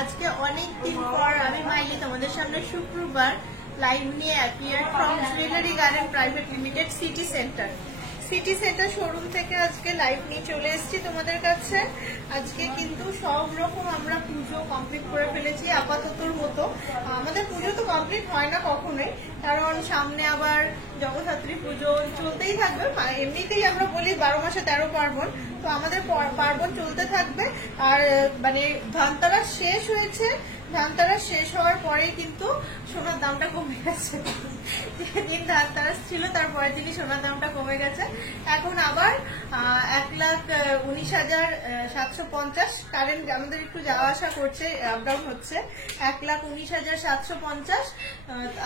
আজকে অনেক দিন পর আমি মাইলি তোমাদের সামনে শুক্রবার লাইভ নিয়ে appear from jewellery garden private limited city centre showroom থেকে আজকে লাইভ নিয়ে চলে এসেছি তোমাদের কাছে। আজকে কিন্তু সব রকম আমরা পুজো কমপ্লিট করে ফেলেছি আপাততর মতো। আমাদের পুজো তো কমপ্লিট হয় না কখনোই, কারণ সামনে আবার জগদ্ধাত্রী পুজো চলতেই থাকবে। এমনিতেই আমরা বলি 12 মাসে 13 পার্বণ, তো আমাদের পার্বণ চলতে থাকবে। আর মানে ধনতেরাস শেষ হয়েছে, ধনতেরাস শেষ হওয়ার পরেই কিন্তু সোনার দামটা কমে গেছে। যেদিন ধনতেরাস ছিল তার পরের দিনই সোনার দামটা কমে গেছে। এখন আবার 1,19,750 কারেন্ট আমাদের একটু যাওয়া আসা করছে, আপ ডাউন হচ্ছে। 1,19,750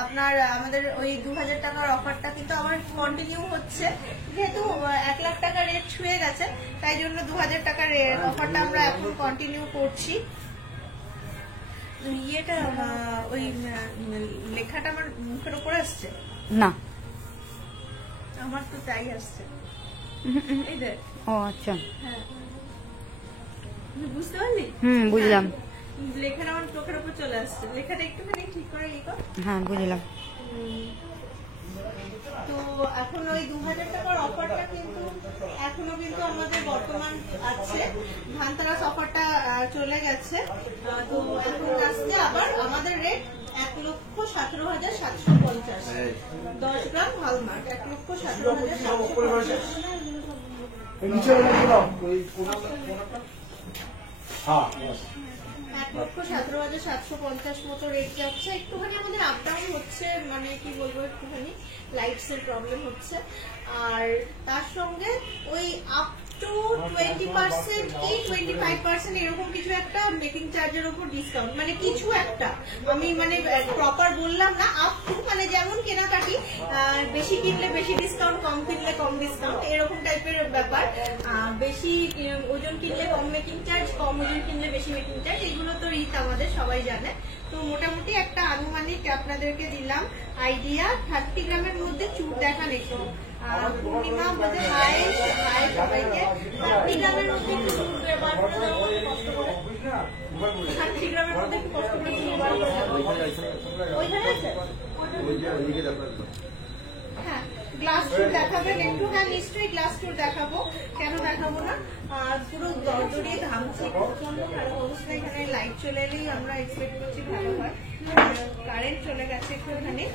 আপনার আমাদের ওই 2,000 টাকার অফারটা কিন্তু আবার কন্টিনিউ হচ্ছে। যেহেতু 1 লাখ টাকা রেট ছুঁয়ে গেছে, তাই জন্য 2,000 টাকার অফারটা আমরা এখন কন্টিনিউ করছি। ইয়েটা ওই লেখাটা আমার মুখের উপরে আসছে না, আমার তো তাই আসছে। এই দেখ। ও আচ্ছা, হ্যাঁ বুঝতে পারলি? বুঝলাম। লেখাটা আমার চোখের উপর চলে আসছে। লেখাটা একটুখানি ঠিক করে লিখো। হ্যাঁ বুঝলাম। তো এখন ওই 2,000 টাকার অফারটা কিন্তু এখনো কিন্তু আমাদের বর্তমান আছে। ধনতেরাস অফারটা চলে গেছে, তো এখন আসছে আবার আমাদের রেট 1,17,750। 10 gram hallmark 1,17,750। 1,17,750 মতো রেট যাচ্ছে। একটুখানি আমাদের আপ ডাউন হচ্ছে, মানে কি বলবো, একটুখানি লাইটস এর প্রবলেম হচ্ছে। আর তার সঙ্গে ওই আপ টু 20% কি 25% এরকম কিছু একটা মেকিং চার্জের উপর ডিসকাউন্ট, মানে কিছু একটা, আমি মানে প্রপার বললাম না, আপ টু মানে যেমন কেনাকাটি, বেশি কিনলে বেশি ডিসকাউন্ট, কম কিনলে কম ডিসকাউন্ট, এরকম টাইপের ব্যাপার। বেশি ওজন কিনলে কম মেকিং চার্জ, কম ওজন কিনলে বেশি মেকিং চার্জ, এগুলো তো রীত আমাদের সবাই জানে। তো মোটামুটি একটা আনুমানিক আপনাদেরকে দিলাম আইডিয়া। 30 গ্রামের মধ্যে চুর দেখান একটু। পূর্ণিমা বলতে হাই সবাইকে। 30 গ্রামের মধ্যে একটু চুর বার করে দেবো কষ্ট করে। 30 গ্রামের মধ্যে একটু কষ্ট করে চুর বার করে দেবো। ওইখানে আছে? হ্যাঁ, গ্লাস টুর দেখাবেন একটু? হ্যাঁ নিশ্চয়ই গ্লাস টুর দেখাবো, কেন দেখাবো না। পুরো দরদরিয়ে ঘামছে, প্রচন্ড খারাপ অবস্থা। এখানে লাইট চলে এলেই আমরা এক্সপেক্ট করছি ভালো হয়। কারেন্ট চলে গেছে একটুখানি।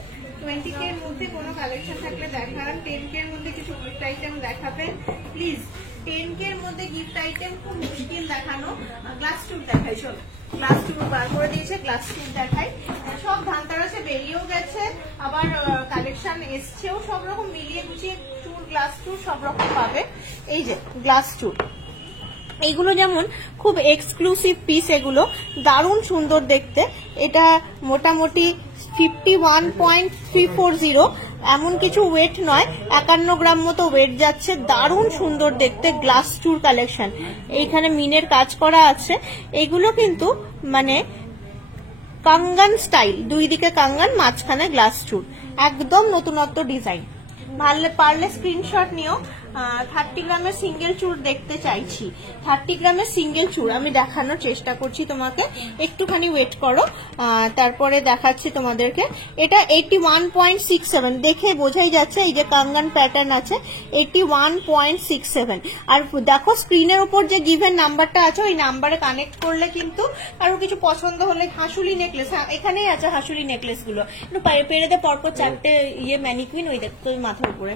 20K এর মধ্যে কোনো কালেকশন থাকলে দেখান। 10K এর মধ্যে কিছু গিফট আইটেম দেখাবেন প্লিজ। 10K এর মধ্যে গিফট আইটেম খুব মুশকিল দেখানো। গ্লাস টুর দেখাই, চলো গ্লাস টুর বার করে দিয়েছে, গ্লাস টুর দেখাই। সব ধনতেরাসে বেরিয়েও গেছে, আবার কালেকশন এসছেও, সব রকম মিলিয়ে গুছিয়ে টুর, গ্লাস টুর সব রকম পাবে। এই যে গ্লাস টুর, এইগুলো যেমন খুব এক্সক্লুসিভ পিস, এগুলো দারুণ সুন্দর দেখতে। এটা মোটামুটি 51.340, এমন কিছু ওয়েট নয়, 51 গ্রাম মতো ওয়েট যাচ্ছে। দারুণ সুন্দর দেখতে গ্লাস টুর কালেকশন। এইখানে মিনের কাজ করা আছে। এগুলো কিন্তু মানে কাঙ্গান স্টাইল, দুই দিকে কাঙ্গান, মাঝখানে গ্লাস টুর, একদম নতুনত্ব ডিজাইন। পারলে স্ক্রিনশট নিও। 30 গ্রামের সিঙ্গেল চুর দেখতে চাইছি। 30 গ্রামের সিঙ্গেল চুর আমি দেখানোর চেষ্টা করছি তোমাকে, একটুখানি ওয়েট করো, তারপরে দেখাচ্ছি তোমাদেরকে। এটা 81.67, দেখে বোঝাই যাচ্ছে এই যে কাঙ্গান প্যাটার্ন আছে। 81.67। আর দেখো স্ক্রিনের উপর যে গিভেন নাম্বারটা আছে, ওই নাম্বারে কানেক্ট করলে কিন্তু আরো কিছু পছন্দ হলে, হাসুলি নেকলেস, এখানেই আছে হাসুলি নেকলেস গুলো, একটু পেরে দে পরপর 4টে ইয়ে ম্যানিকুইন, ওই দেখো মাথার উপরে।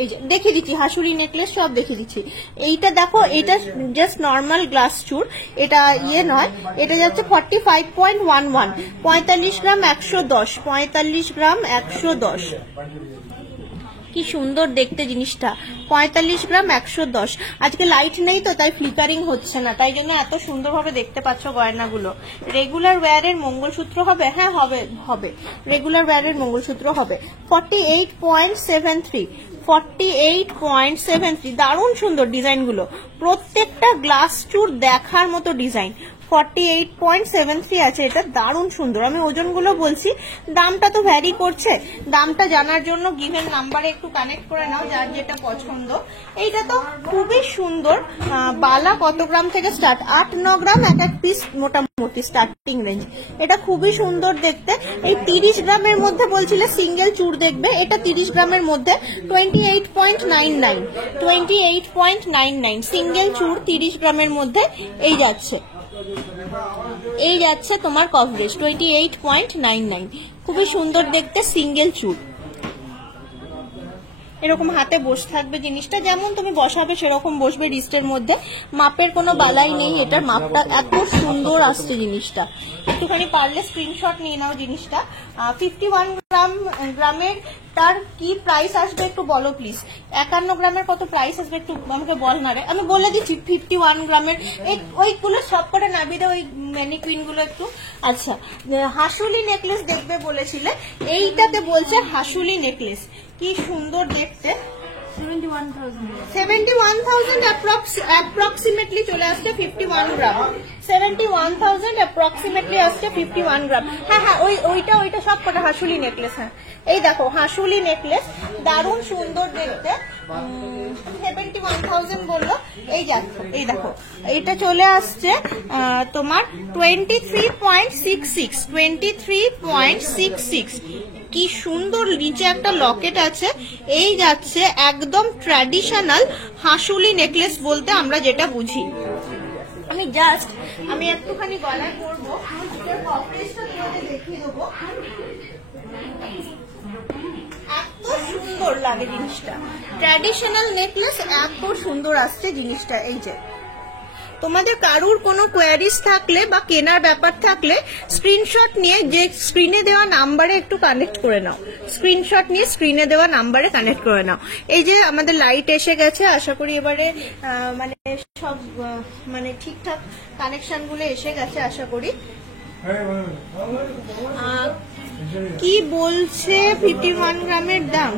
এই যে দেখিয়ে দিচ্ছি হাসুলি নেকলেস, সব দেখিয়ে দিচ্ছি। এইটা দেখো, এটা জাস্ট নর্মাল গ্লাস চুর, এটা ইয়ে নয়। এটা যাচ্ছে 45.11, 45 গ্রাম 110, 45 গ্রাম 110। কি সুন্দর দেখতে জিনিসটা, 45 গ্রাম 110। আজকে লাইট নেই তো তাই ফ্লিকারিং হচ্ছে না, তাই জন্য এত সুন্দরভাবে দেখতে পাচ্ছ গয়নাগুলো। রেগুলার ওয়্যারের মঙ্গলসূত্র হবে? হ্যাঁ হবে, রেগুলার ওয়্যারের মঙ্গলসূত্র হবে। 48.73, 48.73। দারুণ সুন্দর ডিজাইনগুলো, প্রত্যেকটা গ্লাস চুর দেখার মতো ডিজাইন। 48.73 আছে। এটা দারুণ সুন্দর। আমি ওজনগুলো বলছি, দামটা তো ভ্যারি করছে, দামটা জানার জন্য গিভেন নাম্বারে একটু কানেক্ট করে নাও যার যেটা পছন্দ। এইটা তো খুবই সুন্দর। বালা কত গ্রাম থেকে স্টার্ট? 8-9 গ্রাম এক এক পিস মোটামুটি স্টার্টিং রেঞ্জ। এটা খুবই সুন্দর দেখতে। এই 30 গ্রামের মধ্যে বলছিলে সিঙ্গেল চুর দেখবে, এটা 30 গ্রামের মধ্যে 28.99 সিঙ্গেল চুর 30 গ্রামের মধ্যে এই যাচ্ছে তোমার কভারেজ 28.99। খুবই সুন্দর দেখতে সিঙ্গেল চুর। এরকম হাতে বসে থাকবে জিনিসটা, যেমন তুমি বসাবে সেরকম বসবে রিস্টের মধ্যে। মাপের কোনো বালাই নেই, এটার মাপটা এত সুন্দর আসছে জিনিসটা। একটুখানি পারলে স্ক্রিনশট নিয়ে নাও জিনিসটা। 51 গ্রামের তার কি প্রাইস আসবে একটু বলো প্লিজ। 51 গ্রামের কত প্রাইস আসবে একটু আমাকে বল না রে, আমি বলে দিচ্ছি। 51 গ্রামের ওইগুলো সব করে নাবি দে, ওই ম্যানিকুইন গুলো একটু। আচ্ছা, হাসুলি নেকলেস দেখবে বলেছিলে, এইটাতে বলছে হাসুলি নেকলেস, কি সুন্দর দেখতে। 71,000 অ্যাপ্রক্সিমেটলি চলে আসছে 51 গ্রাম। 71,000 অ্যাপ্রক্সিমেটলি আসছে 51 গ্রাম। হ্যাঁ হ্যাঁ, ওইটা সব কটা হাসুলি নেকলেস। হ্যাঁ, এই দেখো হাসুলি নেকলেস, দারুণ সুন্দর দেখতে। 71,000 বললো। এই দেখো এটা চলে আসছে তোমার 23.66। কি সুন্দর নিচে একটা লকেট আছে। এই যাচ্ছে একদম ট্র্যাডিশনাল হাসুলি নেকলেস বলতে আমরা যেটা বুঝি। আমি একটুখানি গলায় করবো, কভারেজটা তোমাদের দেখিয়ে দেবো। এত সুন্দর লাগে জিনিসটা, ট্র্যাডিশনাল নেকলেস এত সুন্দর আসছে জিনিসটা। এই যে তোমাদের কারুর কোনো কোয়ারিজ থাকলে বা কেনার ব্যাপার থাকলে স্ক্রিনশট নিয়ে যে স্ক্রিনে দেওয়া নাম্বারে একটু কানেক্ট করে নাও। স্ক্রিনশট নিয়ে স্ক্রিনে দেওয়া নাম্বারে কানেক্ট করে নাও। এই যে আমাদের লাইট এসে গেছে, আশা করি এবারে মানে সব মানে ঠিকঠাক কানেকশন গুলো এসে গেছে আশা করি। কি বলছে 51 গ্রামের দাম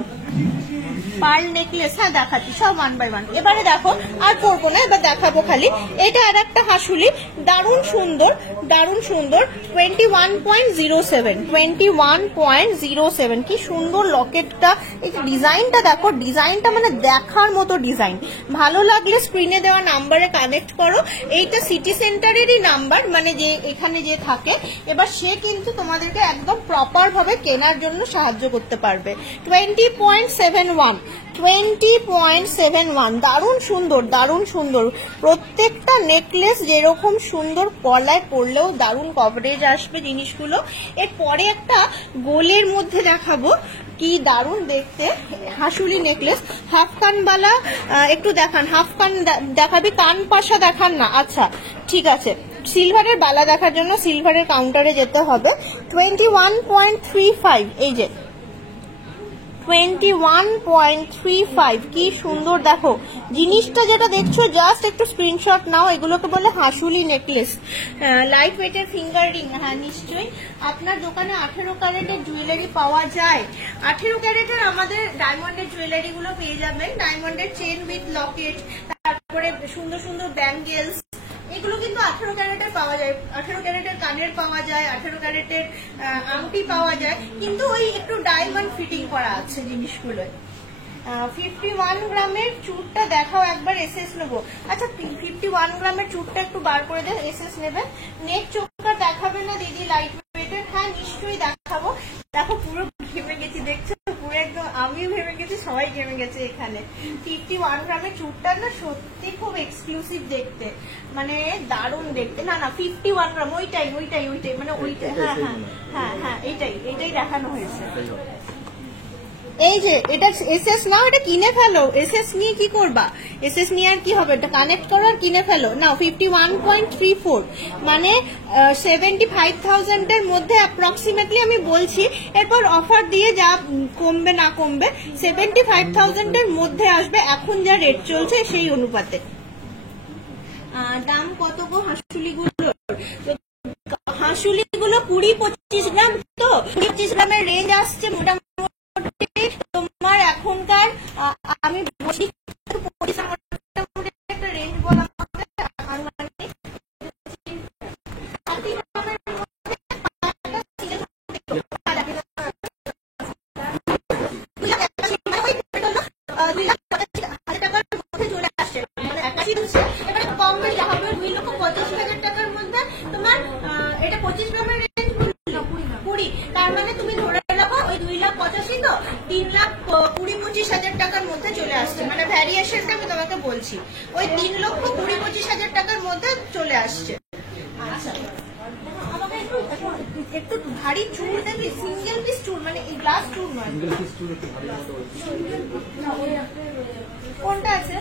পার্ল নেকলেস? হ্যাঁ দেখাচ্ছি সব 1 by 1। এবারে দেখো, আর করবো না, এবার দেখাবো খালি। এটা আর একটা হাসুলি, দারুণ সুন্দর 21.07। কি সুন্দর লকেটটা। এই ডিজাইনটা দেখো, ডিজাইনটা মানে দেখার মতো ডিজাইন। ভালো লাগলে স্ক্রিনে দেওয়া নাম্বারে কানেক্ট করো। এইটা সিটি সেন্টারেরই নাম্বার, মানে যে এখানে যে থাকে, এবার সে কিন্তু তোমাদেরকে একদম প্রপার ভাবে কেনার জন্য সাহায্য করতে পারবে। 20.71 দারুণ সুন্দর। প্রত্যেকটা নেকলেস যেরকম সুন্দর গলায় পরলেও দারুণ কভারেজ আসবে জিনিসগুলো। এরপরে একটা গোলের মধ্যে দেখাবো, কি দারুণ দেখতে হাসুলি নেকলেস। হাফ কানবালা একটু দেখান, হাফ কান দেখাবি, কান পাশা দেখান না? আচ্ছা ঠিক আছে, সিলভারের বালা দেখার জন্য সিলভারের কাউন্টারে যেতে হবে। 21.35, এই যে 21.35। কি সুন্দর দেখো জিনিসটা, যেটা দেখছো জাস্ট একটু স্ক্রিনশট নাও। এগুলোকে বলে হাসুলি নেকলেস। লাইট ওয়েটের ফিঙ্গার রিং। হ্যাঁ নিশ্চয়ই আপনার দোকানে 18 ক্যারেটের জুয়েলারি পাওয়া যায়। 18 ক্যারেটের আমাদের ডায়মন্ডের জুয়েলারি গুলো পেয়ে যাবেন। ডায়মন্ডের চেন উইথ লকেট, তারপরে সুন্দর সুন্দর ব্যাঙ্গেলস, এগুলো কিন্তু 18 ক্যারেটের পাওয়া যায়। 18 ক্যারেটের কানের পাওয়া যায়, 18 ক্যারেটের আংটি পাওয়া যায়, কিন্তু ওই একটু ডায়মন্ড ফিটিং করা আছে জিনিসগুলো। 51 গ্রামের চুরটা দেখাও একবার, এসএস নেবো। আচ্ছা 51 গ্রামের চুরটা একটু বার করে দেন, এসএস নেবেন। নেক চোখটা দেখাবে না দিদি লাইট ওয়েটের? হ্যাঁ নিশ্চয়ই দেখাবো। দেখো পুরো ঘেমে গেছি, দেখছো পুরো একদম, আমিও ভেবে গেছি, সবাই ঘেমে গেছে এখানে। 51 গ্রামের চুরটা না সত্যি খুব এক্সক্লুসিভ দেখতে, মানে দারুণ দেখতে। না 51 গ্রাম, ওইটাই মানে ওইটা। হ্যাঁ এইটাই দেখানো হয়েছে। এই যে এটা এসএস নাও, এটা কিনে ফেলো। এসএস নিয়ে কি করবা? এসএস নিয়ে আর কি হবে, এটা কানেক্ট করো আর কিনে ফেলো। নাও 51.34 মানে 75,000 এর মধ্যে অ্যাপ্রক্সিমেটলি আমি বলছি। এরপর অফার দিয়ে যা কমবে না কমবে, 75,000 এর মধ্যে আসবে এখন যা রেট চলছে সেই অনুপাতে। দাম কত গো হাসুলিগুলোর? হাসুলিগুলো 20-25 গ্রাম, তো 25 গ্রামের রেঞ্জ আসছে মোটামুটি তোমার এখনকার। আমি বলছি একটা রেঞ্জ বলা এটা 25 গ্রামের রেঞ্জ 20, তার মানে তুমি ধরে রাখো ওই 2,85,000 তো 3,20,25,000 টাকার মধ্যে চলে আসছে, মানে ভ্যারিয়েশনটা আমি তোমাকে বলছি, ওই 3,20,25,000 টাকার মধ্যে চলে আসছে। আচ্ছা, আমাকে একটু ভারী চুল দেখি, সিঙ্গেল পিস চুল, মানে এই গ্লাস চুল নয়, কোনটা আছে?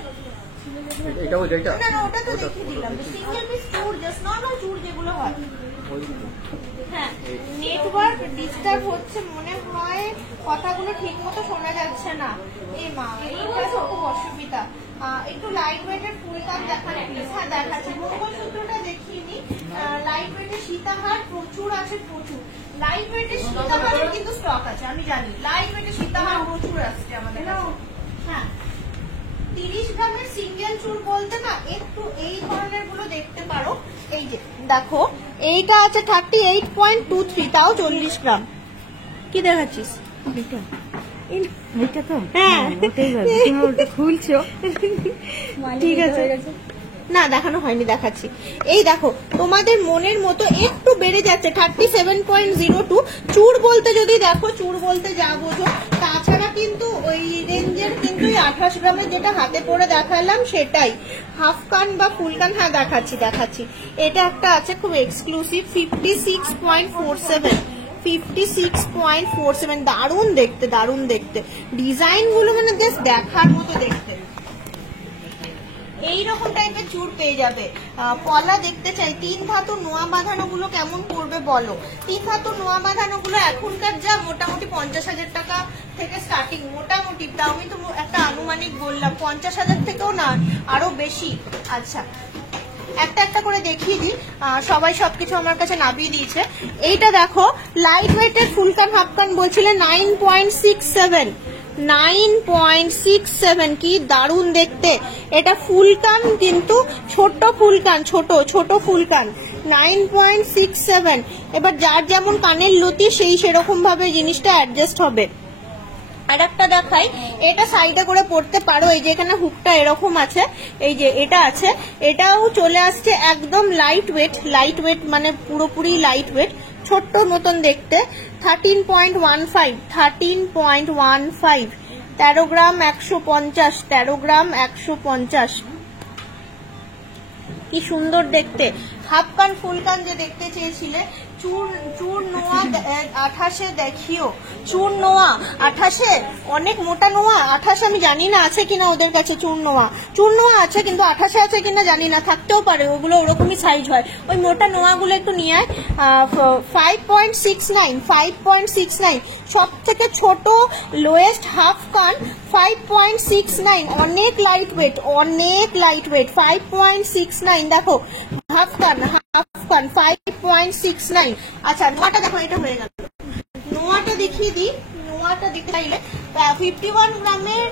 এটাও যেটা না না, ওটা তো দেখিয়ে দিলাম, সিঙ্গেল পিস চুল, জাস্ট নরমাল চুল যেগুলো হয়। হ্যাঁ, নেটওয়ার্ক ডিস্টার্ব হচ্ছে মনে হয়, কথাগুলো ঠিক মতো শোনা যাচ্ছে না। এই মা, এইটা তো খুব অসুবিধা। একটু লাইট ওয়েটের ফুল কাপ দেখান প্লিজ। হ্যাঁ দেখাচ্ছি, মঙ্গলসূত্রটা দেখিয়ে নি। লাইট ওয়েটের সীতাহার প্রচুর আছে, প্রচুর লাইট ওয়েটের সীতাহারের কিন্তু স্টক আছে, আমি জানি লাইট ওয়েটের সীতাহার প্রচুর আসছে আমাদের কাছে। হ্যাঁ, 30 গ্রামের সিঙ্গেল চুল বলতে না একটু এই ধরনের গুলো দেখতে পারো। এই যে দেখো, এইটা আছে 38.23, তাও 40 গ্রাম। কি দেখাচ্ছিস? এটা তো হ্যাঁ, ওটাই ভাবছি, তুমি ওটা খুলছো। ঠিক আছে, না দেখানো হয়নি, দেখাচ্ছি। এই দেখো, তোমাদের মনের মতো একটু বেড়ে যাচ্ছে, 37.02। চুর বলতে যদি দেখো, চুর বলতে যা বোঝো, তাছাড়া কিন্তু ওই রেঞ্জের কিন্তু 28 গ্রামের যেটা হাতে পরে দেখালাম সেটাই, হাফ কান বা ফুল কান। হ্যাঁ দেখাচ্ছি। এটা একটা আছে খুব এক্সক্লুসিভ, 56.47, 56.47, দারুণ দেখতে ডিজাইন গুলো, মানে জাস্ট দেখার মতো দেখতে। এইরকম টাইপের চুর পেয়ে যাবে। পলা দেখতে চাই, 3 ধাতু নোয়া বাঁধানো গুলো কেমন পড়বে বলো? 3 ধাতু নোয়া বাঁধানো গুলো এখনকার যা মোটামুটি 50,000 টাকা থেকে স্টার্টিং, মোটামুটি, তাও আমি তো একটা আনুমানিক বললাম, 50,000 থেকেও না, আরো বেশি। আচ্ছা, একটা করে দেখিয়ে দিই, সবাই সবকিছু আমার কাছে নামিয়ে দিয়েছে। এইটা দেখো, লাইট ওয়েটের ফুলকান হাফকান বলছিলে 9.67, 9.67, কি দারুণ দেখতে। এটা ফুলকান কিন্তু ছোট ফুলকান, ছোট ফুলকান, 9.67। এবার যার যেমন কানের লতি সেরকম ভাবে জিনিসটা অ্যাডজাস্ট হবে। আর একটা দেখাই, এটা সাইডে করে পড়তে পারো, এই যে এখানে হুকটা এরকম আছে, এই যে এটা আছে, এটাও চলে আসছে একদম লাইট ওয়েট, মানে পুরোপুরি লাইট ওয়েট, ছোট্ট মতন দেখতে। 13.15, 13 গ্রাম 150, 13 গ্রাম 150, কি সুন্দর দেখতে। হাফ কান ফুল কান যে দেখতে চেয়েছিলে, চুর নোয়া 28 দেখিও, চুর নোয়া 28, অনেক মোটা নোয়া 28, আমি জানি না আছে কিনা ওদের কাছে চুর নোয়া আছে, কিন্তু 28 আছে কিনা জানি না, থাকতেও পারে, ওগুলো ওরকমই সাইজ হয়। ওই মোটা নোয়া গুলো একটু নিয়ে 5.69, সব থেকে ছোট লোয়েস্ট হাফ কান 5.69, অনেক লাইট ওয়েট, 5.69। দেখো হাফ কান 5.69। আচ্ছা, নোয়াটা দেখো, এটা হয়ে গেল। নোয়াটা দেখিয়ে দিই, নোয়াটা দেখতে চাইলে 51 গ্রামের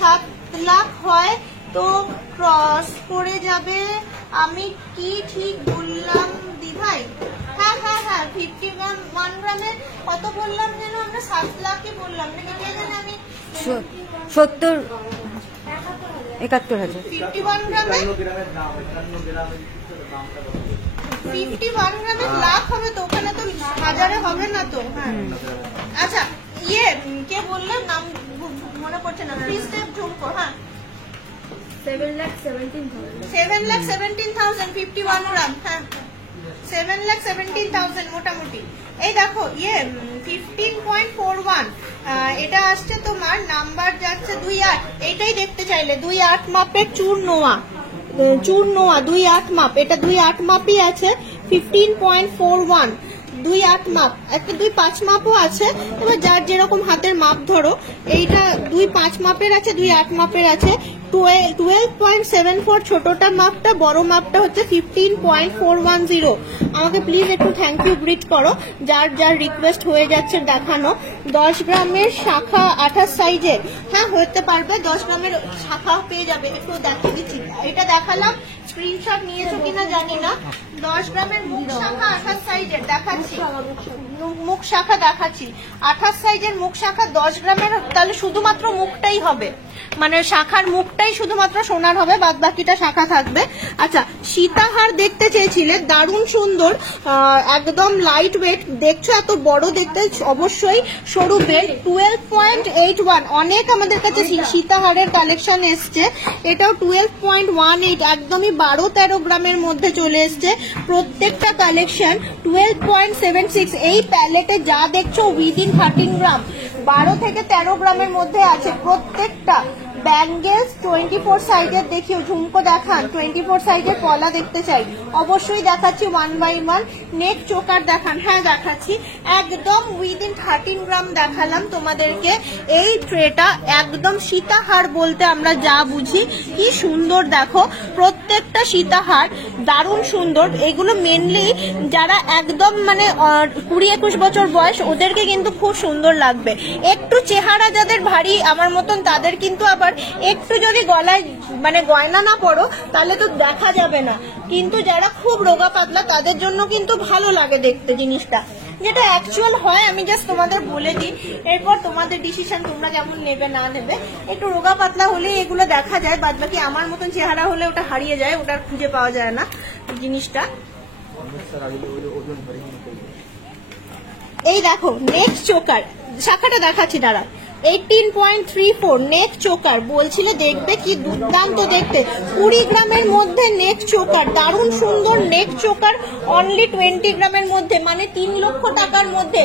7 লাখ হয় তো ক্রস করে যাবে, আমি কি ঠিক বললাম দি ভাই? হ্যাঁ 51 গ্রামের কত বললাম যেন আমরা? 7 লাখই বললাম না, কেন আমি 70, 71,000। 51 গ্রামের লাখ হবে তো, ওখানে তো হাজারে হবে না তো। হ্যাঁ, আচ্ছা, কে বললাম নাম মনে পড়ছে না, প্লিজ স্টেপ ঝুমকো। হ্যাঁ, 7,17,000, 51 গ্রাম। হ্যাঁ, 7,17,000 মোটামুটি। এই দেখো, 15.41, এটা আসছে তোমার, নাম্বার যাচ্ছে 28। এইটাই দেখতে চাইলে 28 মাপের চুর নোয়া 28 মাপ, এটা 28 মাপই আছে, 15.41, 28 মাপ, একটা 25 মাপও আছে। এবার যার যেরকম হাতের মাপ ধরো, এইটা 25 মাপের আছে, 28 মাপের আছে। 12.74 ছোটটা মাপটা, বড় মাপটা হচ্ছে 15.410। আমাকে প্লিজ একটু থ্যাংক ইউ গ্রিট করো, যার রিকোয়েস্ট হয়ে যাচ্ছে দেখানো। 10 গ্রামের শাখা 28 সাইজের, হ্যাঁ হতে পারবে, 10 গ্রামের শাখাও পেয়ে যাবে। একটু দেখিয়ে দিচ্ছি, এটা দেখালাম, স্ক্রিনশট নিয়েছো কিনা জানি না, 10 গ্রামের মুখ শাখা 28 সাইজের দেখাচ্ছি, মুখ শাখা দেখাচ্ছি 28 সাইজের মুখ শাখা 10 গ্রামের, তাহলে শুধুমাত্র মুখটাই হবে, মানে শাখার মুখটাই শুধুমাত্র সোনার হবে, বাদ বাকিটা শাখা থাকবে। আচ্ছা, সীতাহার দেখতে চেয়েছিলে, দারুণ সুন্দর, একদম লাইট ওয়েট, দেখছো এত বড় দেখতে, অবশ্যই সরু বেল্ট, 12.81, অনেক আমাদের কাছে সীতাহারের কালেকশন এসছে, এটাও 12.18, একদমই 12-13 গ্রামের মধ্যে চলে এসছে প্রত্যেকটা কালেকশন। 12.76, এই প্যালেটে যা দেখছো উইদিন 13 গ্রাম, 12 থেকে 13 গ্রামের মধ্যে আছে প্রত্যেকটা। ব্যাঙ্গেলস 24 সাইজের দেখিও, ঝুমকো দেখান, 24 সাইজের পলা দেখতে চাই, অবশ্যই দেখাচ্ছি 1 by 1। নেক চোকার দেখান, হ্যাঁ দেখাচ্ছি, একদম উইদিন 13 গ্রাম দেখালাম তোমাদেরকে। এই ট্রেটা একদম সীতাহার বলতে আমরা যা বুঝি, কি সুন্দর দেখো, প্রত্যেকটা সীতাহার দারুণ সুন্দর। এগুলো মেনলি যারা একদম মানে 20-21 বছর বয়স, ওদেরকে কিন্তু খুব সুন্দর লাগবে। একটু চেহারা যাদের ভারী আমার মতন, তাদের কিন্তু আবার একটু যদি গলায় মানে গয়না না পড়ো তাহলে তো দেখা যাবে না, কিন্তু যারা খুব রোগা পাতলা তাদের জন্য কিন্তু ভালো লাগে দেখতে জিনিসটা, যেটা অ্যাকচুয়াল হয়। আমি জাস্ট তোমাদের বলে দিই, এরপর তোমাদের ডিসিশন তোমরা যেমন নেবে না নেবে। একটু রোগা পাতলা হলে এগুলো দেখা যায়, বাদ বাকি আমার মতন চেহারা হলে ওটা হারিয়ে যায়, ওটা খুঁজে পাওয়া যায় না জিনিসটা। এই দেখো নেক চোকার শাখাটা দেখাচ্ছি, দাঁড়া, 18.34 নেক চোকার, বলছিলে দেখবে কি দুর্দান্ত দেখতে, 20 গ্রামের মধ্যে নেক চোকার, দারুণ সুন্দর নেক চোকার, অনলি 20 গ্রামের মধ্যে, মানে 3 লক্ষ টাকার মধ্যে,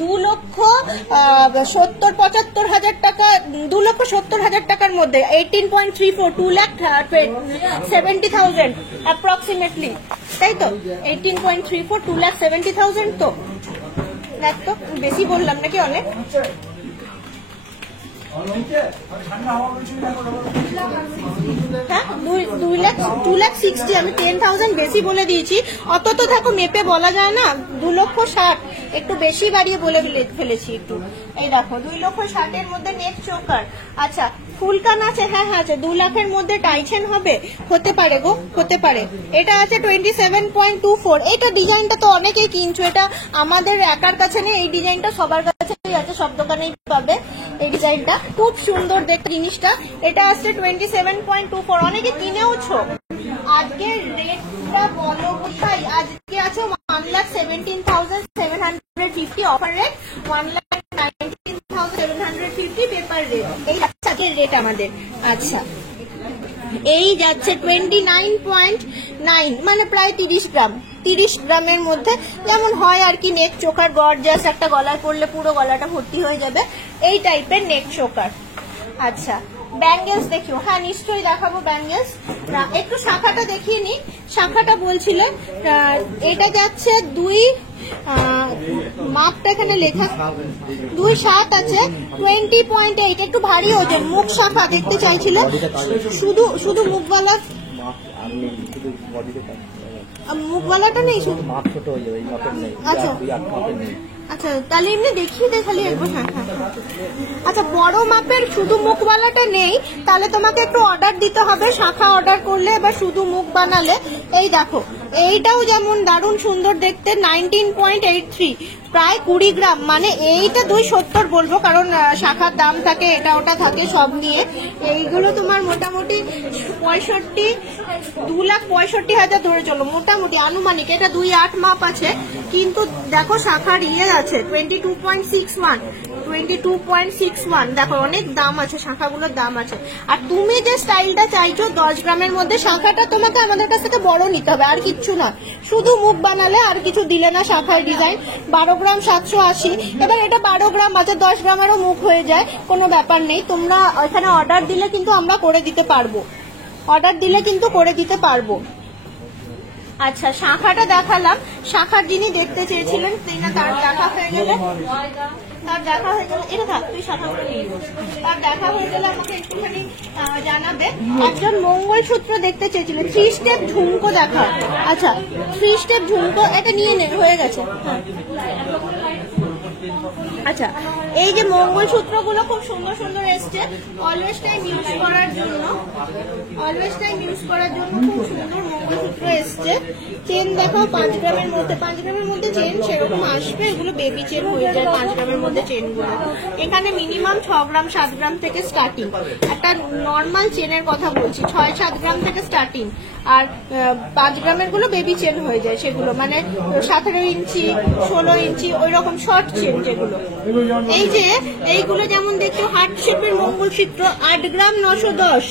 2,70,75,000 টাকা, 2,70,000 টাকার মধ্যে, 18.34, 2,70,000 অ্যাপ্রক্সিমেটলি, তাই তো? 18.34, 2,70,000, তো দেখ তো বেশি বললাম নাকি অনেক? হ্যাঁ, 2,60,000, আমি 10,000 বেশি বলে দিয়েছি, অত তো দেখো মেপে বলা যায় না, 2,60,000 একটু বেশি বাড়িয়ে বলে ফেলেছি একটু। এই দেখো 2,60,000 মধ্যে নেক চোকার। আচ্ছা, ফুলকান আছে, হ্যাঁ হ্যাঁ আছে, 2 লাখের মধ্যে টাইছেন হবে, হতে পারে গো, হতে পারে। এটা আছে 27.24, এটা ডিজাইনটা তো অনেকেই কিনছো, এটা আমাদের একার কাছে নেই, এই ডিজাইনটা সবার কাছেই আছে, সব দোকানেই পাবে এই ডিজাইনটা, খুব সুন্দর দেখতে জিনিসটা। এটা আসছে 27.24, অনেকে কিনেওছো। আজকে রেটটা বলো কোথায়, আজকে আছে 1,17,750 অফার রেট, 1,19,750 পেপার রেট, এই আজকের রেট আমাদের। আচ্ছা, এই যাচ্ছে 29.9, মানে প্রায় 30 গ্রাম, 30 গ্রামের মধ্যে, যেমন হয় আর কি নেক চোকার, গর্জাস একটা গলায় পরলে পুরো গলাটা ভর্তি হয়ে যাবে, এই টাইপের নেক চোকার। আচ্ছা, ব্যাঙ্গেলস দেখিও, হ্যাঁ নিশ্চয়ই দেখাবো ব্যাঙ্গেলস। একটু শাখাটা দেখিয়ে নি, শাখাটা বলছিল এটা যাচ্ছে 2, মাপটা এখানে লেখা 2.7 আছে, 20.8, একটু ভারী ওজন, মুখ শাখা দেখতে চাইছিল, শুধু মুখওয়ালা, মুখওয়ালাটা নেই শুধু, আচ্ছা আচ্ছা, তাহলে এমনি দেখিয়ে দে খালি একবার। হ্যাঁ হ্যাঁ, আচ্ছা, বড় মাপের শুধু মুখওয়ালাটা নেই, তাহলে তোমাকে একটু অর্ডার দিতে হবে, শাখা অর্ডার করলে, এবার শুধু মুখ বানালে। এই দেখো, এইটাও যেমন দারুণ সুন্দর দেখতে, 19.83, প্রায় 20 গ্রাম, মানে এইটা 270 বলবো, কারণ শাখার দাম থাকে, এটা ওটা থাকে সব নিয়ে। এইগুলো তোমার মোটামুটি 2,65,000 ধরে চলো, মোটামুটি আনুমানিক, এটা 2.8 মাপ আছে, কিন্তু দেখো শাখার ইয়ে আছে 22.61, দেখো অনেক দাম আছে, শাখাগুলোর দাম আছে। আর তুমি যে স্টাইলটা চাইছো 10 গ্রামের মধ্যে, শাখাটা তোমাকে আমাদের কাছ থেকে বড় নিতে হবে, আর কিচ্ছু না, শুধু মুখ বানালে, আর কিছু দিলে না, শাখার ডিজাইন। 12 গ্রাম 780, এবার এটা 12 গ্রাম আছে, 10 গ্রামেরও মুখ হয়ে যায়, কোনো ব্যাপার নেই। তোমরা এখানে অর্ডার দিলে কিন্তু আমরা করে দিতে পারবো, অর্ডার দিলে কিন্তু করে দিতে পারবো। আচ্ছা, শাখাটা দেখালাম, শাখার যিনি দেখতে চেয়েছিলেন তার দেখা হয়ে গেলে, এটা থাক, তুই শাখাগুলো নিয়ে তার দেখা হয়ে গেলে আমাকে একটুখানি জানাবে। একজন মঙ্গলসূত্র দেখতে চেয়েছিলেন, 3 স্টেপ ঝুমকো দেখা। আচ্ছা, 3 স্টেপ ঝুমকো, এটা নিয়ে নে, হয়ে গেছে। হ্যাঁ, আচ্ছা, এই যে মঙ্গলসূত্রগুলো খুব সুন্দর সুন্দর এসছে, অলওয়েজ টাইম ইউজ করার জন্য, অলওয়েজ টাইম ইউজ করার জন্য খুব সুন্দর মঙ্গলসূত্র এসছে। চেন দেখাও 5 গ্রামের মধ্যে, 5 গ্রামের মধ্যে চেন সেরকম আসবে, এগুলো বেবি চেন হয়ে যায় 5 গ্রামের মধ্যে চেনগুলো। এখানে মিনিমাম 6 গ্রাম 7 গ্রাম থেকে স্টার্টিং, একটা নর্মাল চেনের কথা বলছি, 6-7 গ্রাম থেকে স্টার্টিং। আর 5 গ্রামের গুলো বেবি চেন হয়ে যায়, সেগুলো মানে 17 ইঞ্চি 16 ইঞ্চি ওই রকম শর্ট চেন যেগুলো। এই যে এইগুলো যেমন দেখছো হার্ট শেপের মঙ্গলসূত্র 8 গ্রাম 910,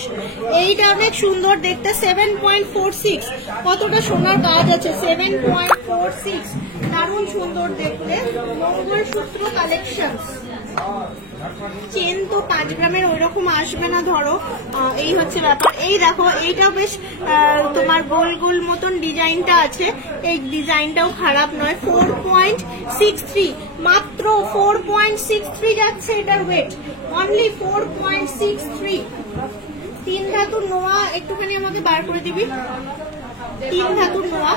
এইটা অনেক সুন্দর দেখতে, 7.46, কতটা সোনার কাজ আছে, 7.46, দারুণ সুন্দর দেখতে মঙ্গলসূত্র কালেকশন। চেন তো 5 গ্রামের ওই রকম আসবে না, ধরো এই হচ্ছে ব্যাপার। এই দেখো এইটা বেশ তোমার গোল গোল মতন ডিজাইনটা আছে, এই ডিজাইনটাও খারাপ নয়। 4.63, মাত্র 4.63 যাচ্ছে এটার ওয়েট, অনলি 4.63। 3 ধাতুর নোয়া, একটুখানি আমাকে বার করে দিবি। 3 ধাতুর নোয়া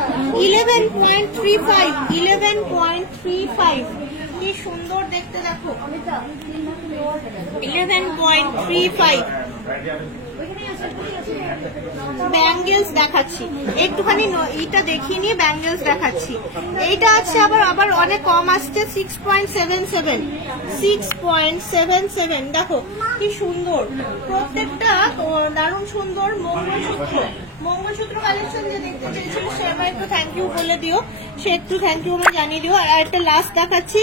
11.35, 11.35, কি সুন্দর দেখতে দেখো, 11.35। ব্যাঙ্গেলস দেখাচ্ছি একটুখানি, এইটা দেখিয়ে নিয়ে ব্যাঙ্গেলস দেখাচ্ছি। এইটা আছে আবার অনেক কম আসছে, 6.77, 6.77। দেখো কি সুন্দর, প্রত্যেকটা দারুণ সুন্দর মঙ্গলসূত্র। মঙ্গলসূত্র কালেকশন যে দেখতে চেয়েছিল সে আমায় একটু থ্যাংক ইউ বলে দিও, সে একটু থ্যাংক ইউ আমায় জানিয়ে দিও। আর একটা লাস্ট দেখাচ্ছি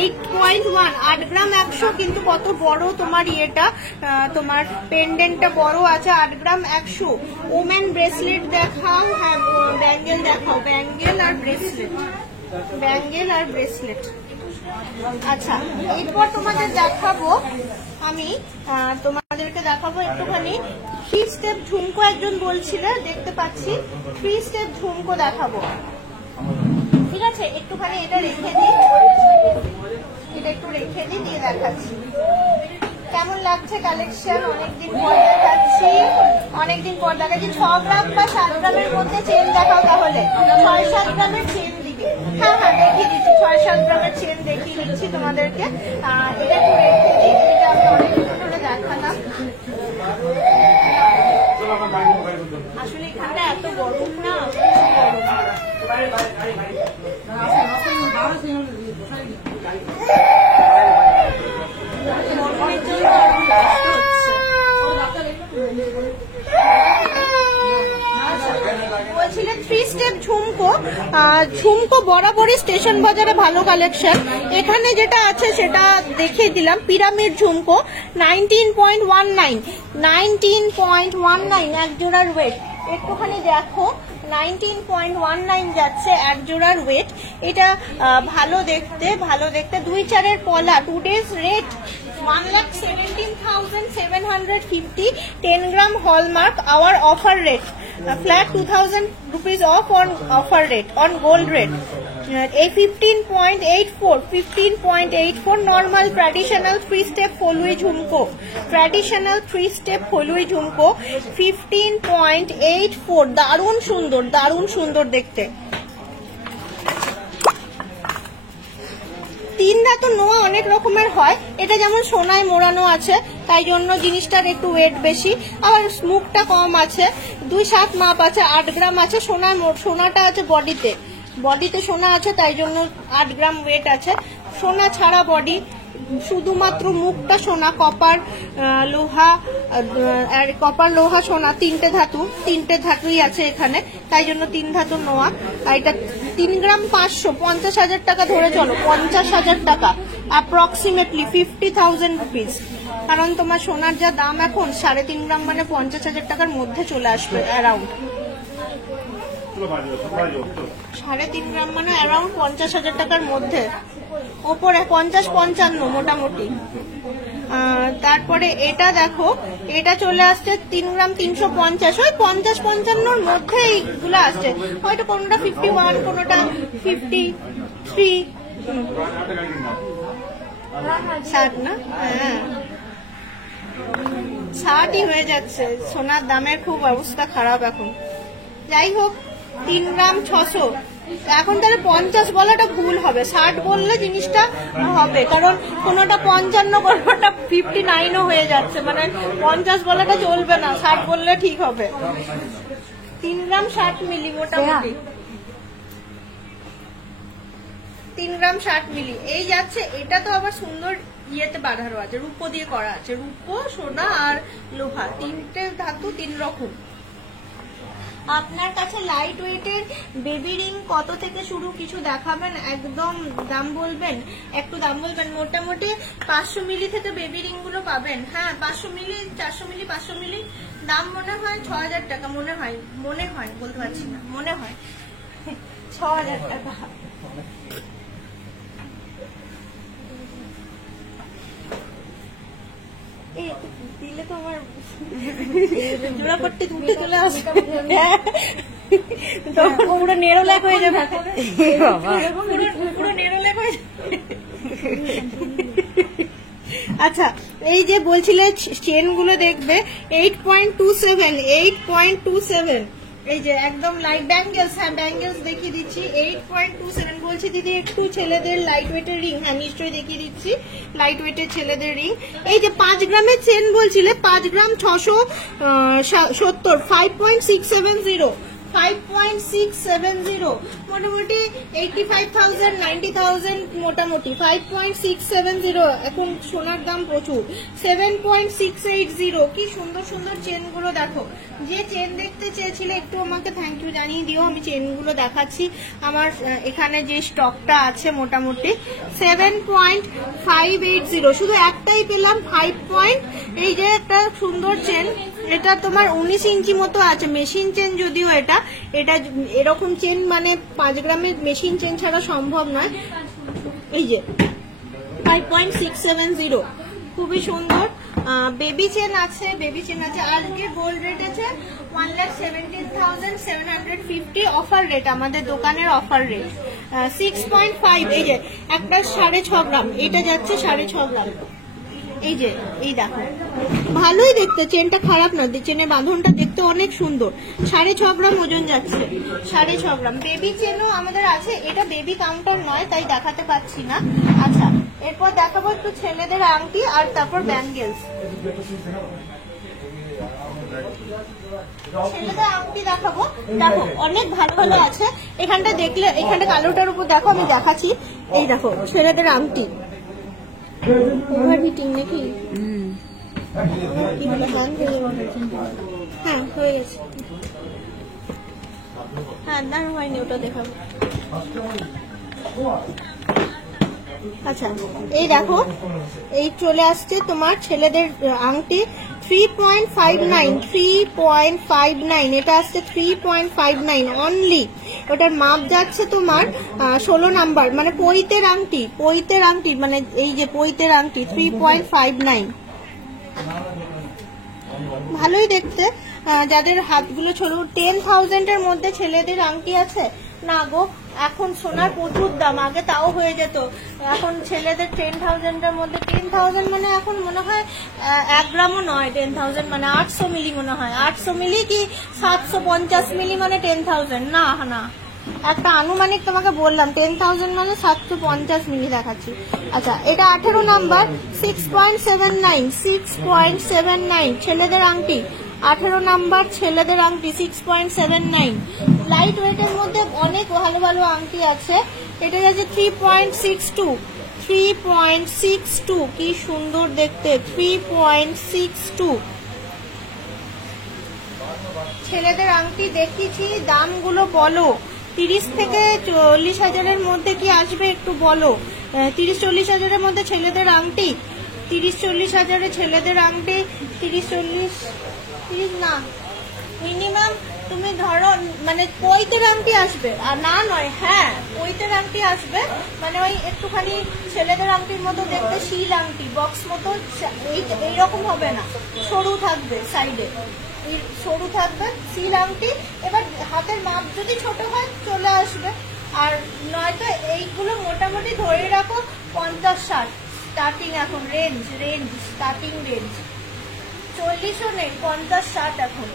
8.1, 8 গ্রাম 100, কিন্তু কত বড় তোমার ইয়েটা, তোমার পেন্ডেন্টটা বড় আছে, 8 গ্রাম 100। ওমেন ব্রেসলেট দেখাও, হ্যাঁ ব্যাঙ্গেল দেখাও, ব্যাঙ্গেল আর ব্রেসলেট, ব্যাঙ্গেল আর ব্রেসলেট। আচ্ছা, এরপর তোমাদের দেখাবো আমি, তোমাদেরকে দেখাবো একটুখানি 3 স্টেপ ঝুমকো। একজন বলছিল দেখতে পাচ্ছি 3 স্টেপ ঝুমকো দেখাবো, ঠিক আছে? একটুখানি এটা রেখে দিই, এটা একটু রেখে দিই, দিয়ে দেখাচ্ছি কেমন লাগছে কালেকশন। অনেকদিন পর দেখাচ্ছি, অনেকদিন পর দেখাচ্ছি। 6 গ্রাম বা 7 গ্রামের মধ্যে চেন দেখাও, তাহলে 6-7 গ্রামের চেন দিবে। হ্যাঁ হ্যাঁ দেখিয়ে দিচ্ছি, 6-7 গ্রামের চেন দেখিয়ে দিচ্ছি তোমাদেরকে। এটা একটু রেখে দিই, এটা আমি অনেকদিন ধরে দেখালাম। আসলে এখানটা এত গরম না, গরমের জন্য কষ্ট হচ্ছে। বলছিলে 3 স্টেপ ঝুমকো, ঝুমকো বরাবরই স্টেশন বাজারে ভালো কালেকশন। এখানে যেটা আছে সেটা দেখিয়ে দিলাম, পিরামিড ঝুমকো 19.19, 19.19 এক জোড়ার ওয়েট। একটুখানি দেখো 19.19 যাচ্ছে এক জোড়ার ওয়েট। এটা ভালো দেখতে, ভালো দেখতে। 2-4 পলা, today's rate 1,17,750, 10 gram hallmark, our offer rate flat 2,000 rupees off on offer rate on gold rate. A 15.84 normal traditional 3 step folui jhumko, traditional 3 step folui jhumko 15.84, দারুণ সুন্দর, দারুণ সুন্দর দেখতে। 3 ধাতুর নোয়া অনেক রকমের হয়, এটা যেমন সোনায় মোড়ানো আছে তাই জন্য জিনিসটার একটু ওয়েট বেশি, আবার মুখটা কম আছে। 2-7 মাপ আছে, 8 গ্রাম আছে। সোনাটা আছে বডিতে, বডিতে সোনা আছে তাই জন্য 8 গ্রাম ওয়েট আছে। সোনা ছাড়া বডি, শুধুমাত্র মুখটা সোনা, কপার লোহা, কপার লোহা সোনা, 3টে ধাতু, 3টে ধাতুই আছে এখানে, তাই জন্য 3 ধাতুর নোয়া। এটা 3 গ্রাম 500, 50,000 টাকা ধরে চলো, 50,000 টাকা, অ্যাপ্রক্সিমেটলি 50,000 রুপিস। কারণ তোমার সোনার যা দাম এখন, 3.5 গ্রাম মানে 50,000 টাকার মধ্যে চলে আসবে অ্যারাউন্ড। 3.5 গ্রাম মানে অ্যারাউন্ড 50,000 টাকার মধ্যে, ওপরে 50-55 মোটামুটি। তারপরে এটা দেখো, এটা চলে আসছে 3 গ্রাম 350, ওই 50-55 মধ্যে এইগুলো আসছে, হয়তো কোনোটা 51, কোনোটা 53, 60 না, হ্যাঁ 60ই হয়ে যাচ্ছে। সোনার দামের খুব অবস্থা খারাপ এখন। যাই হোক, 3 গ্রাম 600, এখন তাহলে 50 বলাটা ভুল হবে, 60 বললে জিনিসটা হবে, কারণ কোনোটা 55 কোনোটা 59ও হয়ে যাচ্ছে, মানে 50 বলাটা চলবে না, 60 বললে ঠিক হবে। 3 গ্রাম 60 মিলি মোটামুটি, 3 গ্রাম 60 মিলি এই যাচ্ছে। এটা তো আবার সুন্দর ইয়েতে বাঁধানো আছে, রূপো দিয়ে করা আছে, রূপো, সোনা আর লোহা, 3টে ধাতু 3 রকম। আপনার কাছে লাইট ওয়েটের বেবি রিং কত থেকে শুরু কিছু দেখাবেন, একদম দাম বলবেন, একটু দাম বলবেন। মোটামুটি 500 মিলি থেকে বেবি রিং গুলো পাবেন। হ্যাঁ, 500 মিলি, 400 মিলি, 500 মিলি দাম মনে হয় 6000 টাকা, মনে হয় বলতে পারছি না, মনে হয় 6000 টাকা। দিলে তো আমার জোড়া করতে উঠে চলে আসবে, তো পুরো নেড়োলাক হয়ে যাবে, পুরো নেড়োলাক হয়ে যাবে। আচ্ছা, এই যে বলছিলে চেন গুলো দেখবে 8.27, 8.27, এই যে একদম লাইট ব্যাঙ্গেলস। হ্যাঁ, ব্যাঙ্গেলস দেখিয়ে দিচ্ছি, 8.27। বলছি দিদি একটু ছেলেদের লাইট ওয়েটের রিং, হ্যাঁ নিশ্চয়ই দেখিয়ে দিচ্ছি লাইট ওয়েটের ছেলেদের রিং। এই যে 5 গ্রামের চেন বলছিলে, 5 গ্রাম 670, 5.670, 5.670, মোটামুটি 85,000, 90,000 মোটামুটি 5.670। এখন সোনার দাম প্রচুর, 7.680। কি সুন্দর সুন্দর চেন গুলো দেখো। যে চেন দেখতে চেয়েছিলে একটু আমাকে থ্যাংক ইউ জানিয়ে দিও, আমি চেন গুলো দেখাচ্ছি। আমার এখানে যে স্টকটা আছে মোটামুটি 7.580, শুধু একটাই পেলাম 5. এই যে একটা সুন্দর চেন, এটা তোমার 19 ইঞ্চি মতো আছে, মেশিন চেন যদিও এটা এরকম চেন মানে 5 গ্রামের মেশিন চেন ছাড়া সম্ভব নয়। এই যে 5.670, খুবই সুন্দর। বেবি চেন আছে, আজকে গোল্ড রেট আছে 1,17,750, অফার রেট, আমাদের দোকানের অফার রেট 6.5। এই যে একটা 6.5 গ্রাম, এটা যাচ্ছে 6.5 গ্রাম। এই যে এই দেখো, ভালোই দেখতে, চেনটা খারাপ না, চেনের বাঁধনটা দেখতে অনেক সুন্দর। 6.5 গ্রাম ওজন যাচ্ছে, 6.5 গ্রাম। বেবি চেনও আমাদের আছে, এটা বেবি কাউন্টার নয় তাই দেখাতে পাচ্ছি না। আচ্ছা, এরপর দেখাবো একটু ছেলেদের আংটি আর তারপর ব্যাঙ্গেলস। ছেলেদের আংটি দেখাবো, দেখো অনেক ভালো ভালো আছে। এখানটা দেখলে, এখানটা কালোটার উপর দেখো, আমি দেখাচ্ছি। এই দেখো ছেলেদের আংটি, ওভারহিটিং নাকি? হ্যাঁ হয়ে গেছে, হ্যাঁ না হয়নি, ওটা দেখাবো। আচ্ছা, এই দেখো, এই চলে আসছে তোমার ছেলেদের আংটি 3.59, এটা আসছে 3.59 অনলি। ওটার মাপ যাচ্ছে তোমার 16 নাম্বার, মানে পৈতের আংটি, মানে এই যে পৈতের আংটি 3.59, ভালোই দেখতে। যাদের হাতগুলো ছোট, 10,000 এর মধ্যে ছেলেদের আংটি আছে না গো, এখন সোনার প্রচুর দাম, আগে তাও হয়ে যেত, এখন ছেলেদের 10,000 এর মধ্যে, 10,000 মানে এখন মনে হয় 1 গ্রামও নয়, 10,000 মানে 800 মিলি, মনে হয় 800 মিলি কি 750 মিলি মানে 10,000, না না, একটা আনুমানিক তোমাকে বললাম, 10,000 মানে 750 মিলি দেখাচ্ছি। আচ্ছা, এটা 18 নাম্বার, 6.79 ছেলেদের আংটি, 18 নাম্বার ছেলেদের আংটি 6.79। লাইট ওয়েটের মধ্যে অনেক ভালো ভালো আংটি আছে। এটা যাচ্ছে 3.62, কি সুন্দর দেখতে, 3.62। ছেলেদের আংটি দেখিয়েছি, দামগুলো বলো, 30 থেকে 40 হাজারের মধ্যে কি আসবে একটু বলো। 30-40 হাজারের মধ্যে ছেলেদের আংটি, 30-40 হাজারে ছেলেদের আংটি, 30 না, মিনিমাম তুমি ধরো মানে পৈতের আংটি আসবে, আর না নয়, হ্যাঁ পৈতের আংটি আসবে, মানে ওই একটুখানি ছেলেদের আংটির মতো দেখতে, শিল আংটি বক্স মতো, এইরকম হবে না, সরু থাকবে, সাইডে সরু থাকবে শিল আংটি। এবার হাতের মাপ যদি ছোট হয় চলে আসবে, আর নয়তো এইগুলো মোটামুটি ধরে রাখো 50-60 স্টার্টিং, এখন রেঞ্জ স্টার্টিং রেঞ্জ 40ও নেই, 50-60 এখন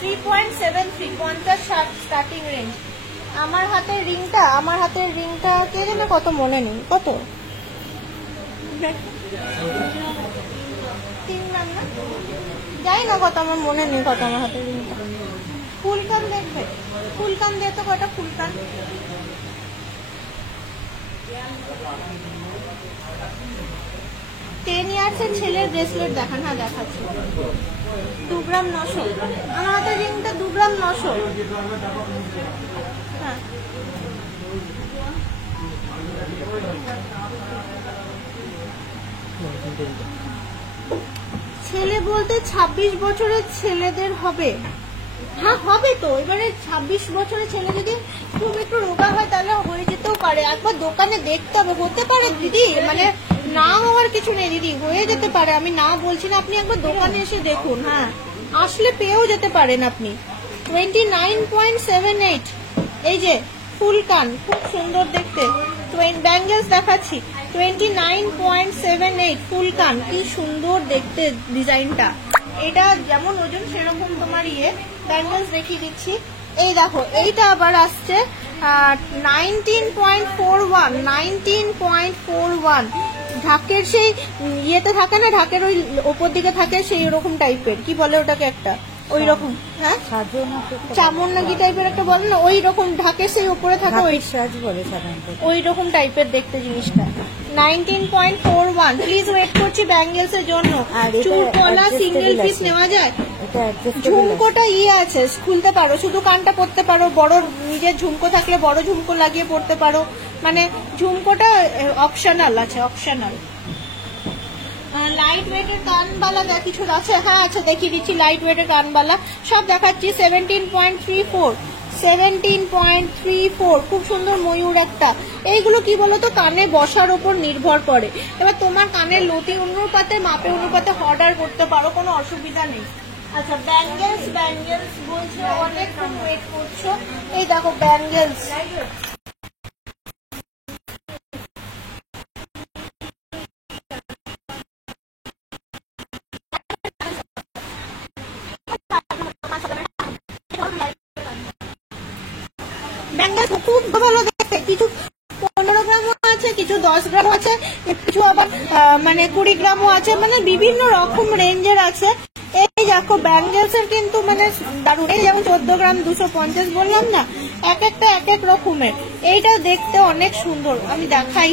3.73, 50-60 স্টার্টিং রেঞ্জ। আমার হাতের রিংটা কে জানে কত মনে নেই, কত 3 গ্রাম না, যাই না কত, আমার মনে নেই কত আমার হাতের রিংটা। ফুলকান দেখবে, ফুলকান দিয়ে তো কটা ফুলকান। 10 ইয়ার্সের ছেলের ব্রেসলেট দেখান। হ্যাঁ দেখাচ্ছি, 2 গ্রাম 900, আমার হাতের রিংটা 2 গ্রাম 900। হ্যাঁ ছেলে বলতে 26 বছরের ছেলেদের হবে। হ্যাঁ হবে তো, এবারে 26 বছরের ছেলে যদি খুব একটু রোগা হয় তাহলে হয়ে যেতেও পারে। একবার দোকানে দেখতে হবে, হতে পারে দিদি, মানে না হওয়ার কিছু নেই দিদি, হয়ে যেতে পারে, আমি না বলছি না, আপনি একবার দোকানে এসে দেখুন। হ্যাঁ আসলে পেয়েও যেতে পারেন আপনি। 29.78, এই যে ফুল কান, খুব সুন্দর দেখতে। ব্যাঙ্গেলস দেখাচ্ছি, 29.78 ফুল কান, কি সুন্দর দেখতে ডিজাইনটা। এটা যেমন ওজন সেরকম তোমার ব্যাঙ্গেলস দেখিয়ে দিচ্ছি। এই দেখো এইটা আবার আসছে 19.41, ঢাকের সেই ইয়েতে থাকে না, ঢাকের ওই ওপর দিকে থাকে সেই রকম টাইপের, কি বলে ওটাকে একটা, ওই রকম, হ্যাঁ চামর নাকি টাইপের একটা বলে না, ওই রকম ঢাকের সেই উপরে থাকে, ওই সাজ বলে সাধারণত, ওই রকম টাইপের দেখতে জিনিসটা। 19.41, প্লিজ ওয়েট করছি ব্যাঙ্গেলস এর জন্য। চুলকলা সিঙ্গেল পিস নেওয়া যায়। ঝুমকোটা আছে, খুলতে পারো, শুধু কানটা পরতে পারো, বড় নিজের ঝুমকো থাকলে বড় ঝুমকো লাগিয়ে পরতে পারো, মানে ঝুমকোটা অপশনাল আছে, অপশনাল। লাইট ওয়েটের কানবালা কিছু আছে, হ্যাঁ আছে, দেখিয়ে দিচ্ছি লাইট ওয়েটের কানবালা, সব দেখাচ্ছি। 17.34, খুব সুন্দর ময়ূর একটা। এইগুলো কি বলতো, কানে বসার উপর নির্ভর করে। এবার তোমার কানের লতি অনুপাতে মাপে অনুপাতে অর্ডার করতে পারো, কোনো অসুবিধা নেই। আচ্ছা ব্যাঙ্গেলস বলছে অনেকক্ষণ ওয়েট করছো। এই দেখো ব্যাঙ্গেলস, ব্যাঙ্গেলস খুব ভালো দেখতে, কিছু 15 গ্রামও আছে, কিছু 10 গ্রামও আছে, কিছু আবার মানে 20 গ্রামও আছে, মানে বিভিন্ন রকম রেঞ্জের আছে। এই দেখো ব্যাঙ্গেলস এর কিন্তু মানে দারুণ, এই যেমন 14 গ্রাম 250 বললাম না, এক একটা এক এক রকমের। এইটা দেখতে অনেক সুন্দর, আমি দেখাই।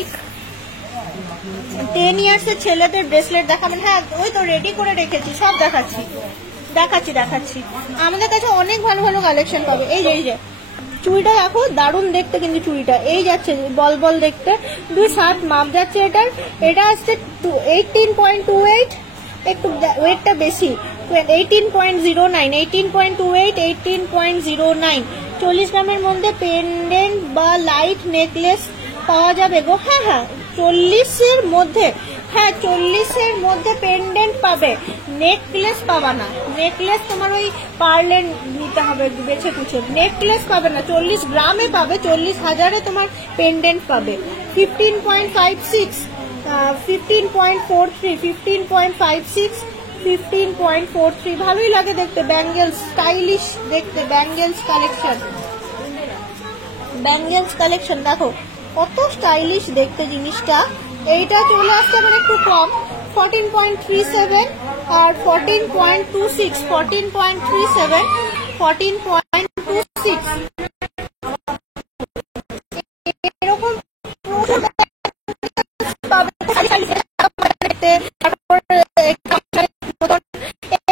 10 ইয়ার্সের ছেলেদের ব্রেসলেট দেখাবেন? হ্যাঁ ওই তো রেডি করে রেখেছি, সব দেখাচ্ছি। আমাদের কাছে অনেক ভালো ভালো কালেকশন পাবে। এই যে চুড়িটা দেখো, দারুণ দেখতে কিন্তু চুড়িটা, এই যাচ্ছে বল বল দেখতে, 2.7 মাপ যাচ্ছে এটার। এটা আসছে 18.28, একটু ওয়েটটা বেশি, 18.09, 18.28, 40 গ্রামের মধ্যে পেন্ডেন্ট বা লাইট নেকলেস পাওয়া যাবে গো। হ্যাঁ 40-এর মধ্যে, হ্যাঁ 40-এর মধ্যে পেন্ডেন্ট পাবে, নেকলেস পাবা না। নেকলেস তোমার ওই পার্লের নিতে হবে বেছে কুছে, নেকলেস পাবে না। 40 গ্রামে পাবে, 40,000-এ তোমার পেন্ডেন্ট পাবে। 15.56, 15.43, 15.56, 15.43, ভালোই লাগে দেখতে। ব্যাঙ্গেলস স্টাইলিশ দেখতে, ব্যাঙ্গেলস কালেকশন দেখো কত স্টাইলিশ দেখতে জিনিসটা। এইটা চলে আসছে মানে একটু কম, 14.37 আর 14.26, 14.37, 14.26, এরকম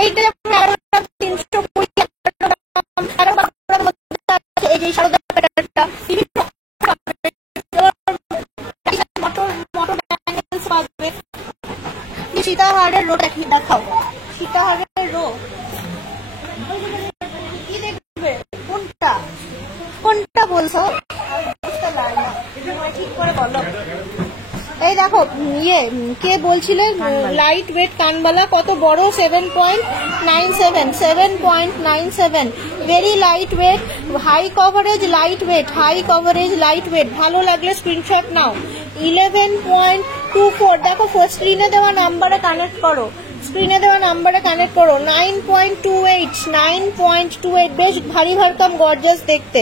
এইটা 320 সীতাহারের রো দেখাও, সীতাহারের রো কি দেখবে, কোনটা বলছো ঠিক করে বলো। এই দেখো কে বলছিলেন লাইট ওয়েট কানবালা, কত বড়, 7.97, very light weight, high coverage light weight, ভালো লাগলে স্ক্রিনশট নাও। 11.24, দেখো ফার্স্ট স্ক্রিনে দেওয়া নাম্বারে কানেক্ট করো, স্ক্রিনে দেওয়া নাম্বারে কানেক্ট করো। 9.28 বেশ ভারী ভারকাম গর্জাস দেখতে।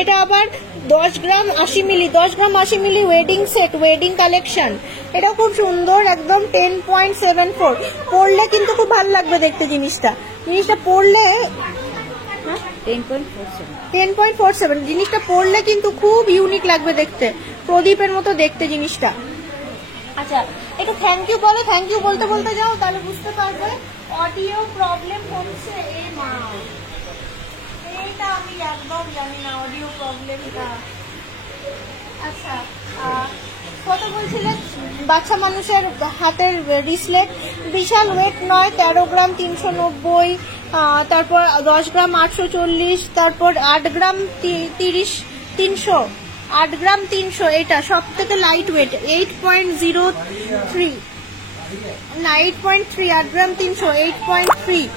এটা আবার 10 গ্রাম 80 মিলি 10 গ্রাম 80 মিলি ওয়েডিং সেট, ওয়েডিং কালেকশন। এটা খুব সুন্দর, একদম 10.74। পরলে কিন্তু খুব ভালো লাগবে দেখতে জিনিসটা পরলে 10.47 জিনিসটা পরলে কিন্তু খুব ইউনিক লাগবে দেখতে, প্রদীপের মতো দেখতে জিনিসটা। আচ্ছা, একটু থ্যাংক ইউ বলো। থ্যাংক ইউ বলতে বলতে যাও, তাহলে বুঝতে পারবে। অডিও প্রবলেম হচ্ছে, এই মা এইটা আমি একদম জানি না অডিও প্রবলেমটা। আচ্ছা, কত বলছিলেন? বাচ্চা মানুষের হাতের রিসলেট, বিশাল ওয়েট নয়, 13 গ্রাম 390, তারপর 10 গ্রাম 840, তারপর 8 গ্রাম 300, 8 গ্রাম 300। এটা সব থেকে লাইট ওয়েট, 8.03 না 8.3, 8 গ্রাম 300, 8.3।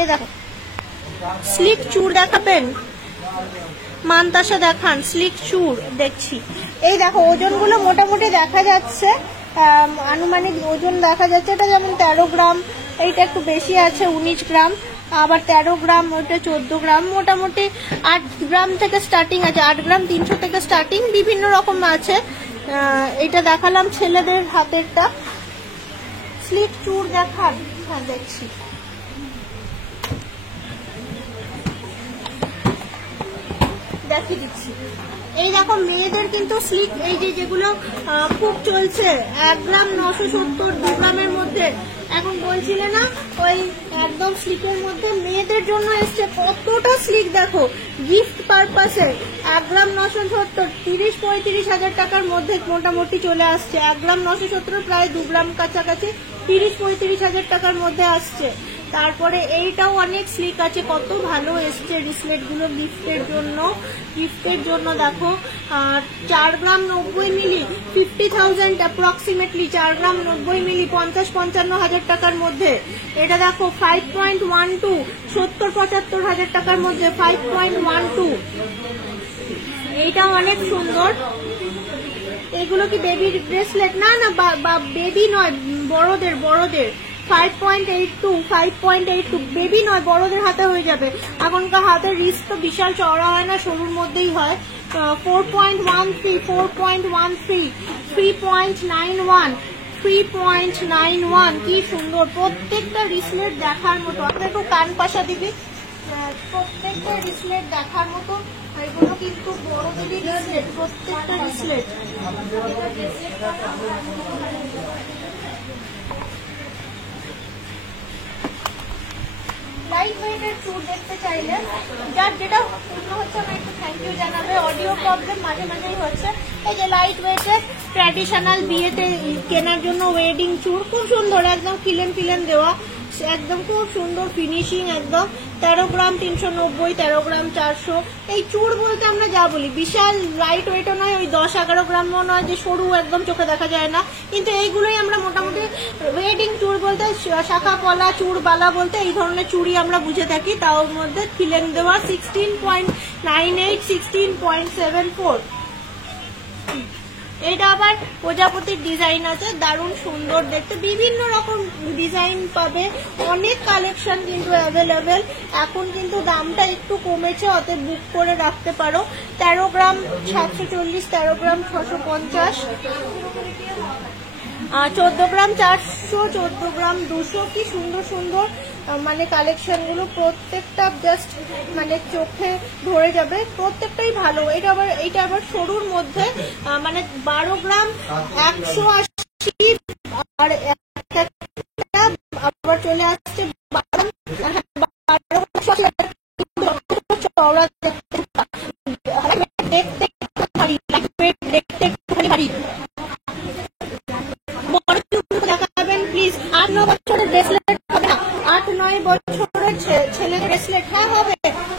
এই দেখো স্লিক চুর দেখাবেন, মানতাসা দেখান, স্লিক চুর দেখছি। এই দেখো ওজনগুলো মোটামুটি দেখা যাচ্ছে, আনুমানিক ওজন দেখা যাচ্ছে। এটা যেমন 13 গ্রাম, এইটা একটু বেশি আছে 19 গ্রাম, আবার 13 গ্রাম, ওইটা 14 গ্রাম, মোটামুটি 8 গ্রাম থেকে স্টার্টিং আছে, 8 গ্রাম 300 থেকে স্টার্টিং, বিভিন্ন রকম আছে। এটা দেখালাম ছেলেদের হাতেরটা। স্লিক চুর দেখান, হ্যাঁ দেখছি। দেখিয়ে দিচ্ছি। এই দেখো মেয়েদের কিন্তু স্লিক, এই যেগুলো খুব চলছে, 1 গ্রাম 970, 2 গ্রামের মধ্যে। এখন বলছিলে না ওই একদম স্লিকের মধ্যে মেয়েদের জন্য এসছে, কতটা স্লিক দেখো, গিফট পারপাসে। 1 গ্রাম 970 30-35 হাজার টাকার মধ্যে মোটামুটি চলে আসছে। 1 গ্রাম 970 প্রায় 2 গ্রাম কাছাকাছি, 30-35 হাজার টাকার মধ্যে আসছে। তারপরে এইটাও অনেক স্লিক আছে, কত ভালো এসছে রিসলেট গুলো গিফটের জন্য দেখো। 4 গ্রাম 90 মিলি 50,000 অ্যাপ্রক্সিমেটলি, 4 গ্রাম 90 মিলি 50-55 হাজার টাকার মধ্যে। এটা দেখো 5.12 70-75 হাজার টাকার মধ্যে, 5.12। এইটা অনেক সুন্দর। এগুলো কি বেবির ব্রেসলেট? না না, বেবি নয়, বড়দের 5.82 বেবি নয়, বড়দের হাতে হয়ে যাবে। এখনকার হাতের রিস্ক তো বিশাল চওড়া হয় না, সরুর মধ্যেই হয়। 4.13 3.91 কি সুন্দর, প্রত্যেকটা রিসলেট দেখার মতো। আপনি একটু কান পাশা দিবি, প্রত্যেকটা রিসলেট দেখার মতো। এগুলো কিন্তু বড়দেরই রিসলেট, প্রত্যেকটা রিসলেট। লাইট ওয়েটের চুর দেখতে চাইলে, যার যেটা পূর্ণ হচ্ছে আমার একটু থ্যাংক ইউ জানাবে। অডিও প্রবলেম মাঝে মাঝেই হচ্ছে। এই যে লাইট ওয়েটের ট্র্যাডিশনাল বিয়েতে কেনার জন্য ওয়েডিং চুর, খুব সুন্দর, একদম ফিলেন দেওয়া, একদম খুব সুন্দর ফিনিশিং একদম। 13 গ্রাম 390, 13 গ্রাম 400। এই চুর বলতে আমরা যা বলি, বিশাল লাইট ওয়েটও নয়, ওই 10-11 গ্রামও নয় যে সরু একদম চোখে দেখা যায় না, কিন্তু এইগুলোই আমরা মোটামুটি ওয়েডিং চুর বলতে, শাখা পলা চুর বালা বলতে এই ধরনের চুড়ি আমরা বুঝে থাকি। তার মধ্যে ফিলেন দেওয়া 16.98 16.74। এটা আবার প্রজাপতির ডিজাইন আছে, দারুণ সুন্দর দেখতে, বিভিন্ন রকম ডিজাইন পাবে, অনেক কালেকশন কিন্তু অ্যাভেলেবেল। এখন কিন্তু দামটা একটু কমেছে, অতএব বুক করে রাখতে পারো। 13 গ্রাম 740, 13 গ্রাম 650, 14 গ্রাম 400, 14 গ্রাম 200। কি সুন্দর সুন্দর মানে কালেকশন গুলো, প্রত্যেকটা জাস্ট মানে চোখে ধরে যাবে, প্রত্যেকটাই ভালো। এইটা আবার সরুর মধ্যে, মানে 12 গ্রাম 180, আর আবার চলে আসছে 12 চওড়া দেখতে ভারী, দেখতে ভারী। দেখাবেন প্লিজ। 8-9 বছরের ব্রেসলেট হবে না, 8-9 বছরের ছেলের ব্রেসলেট হ্যাঁ হবে।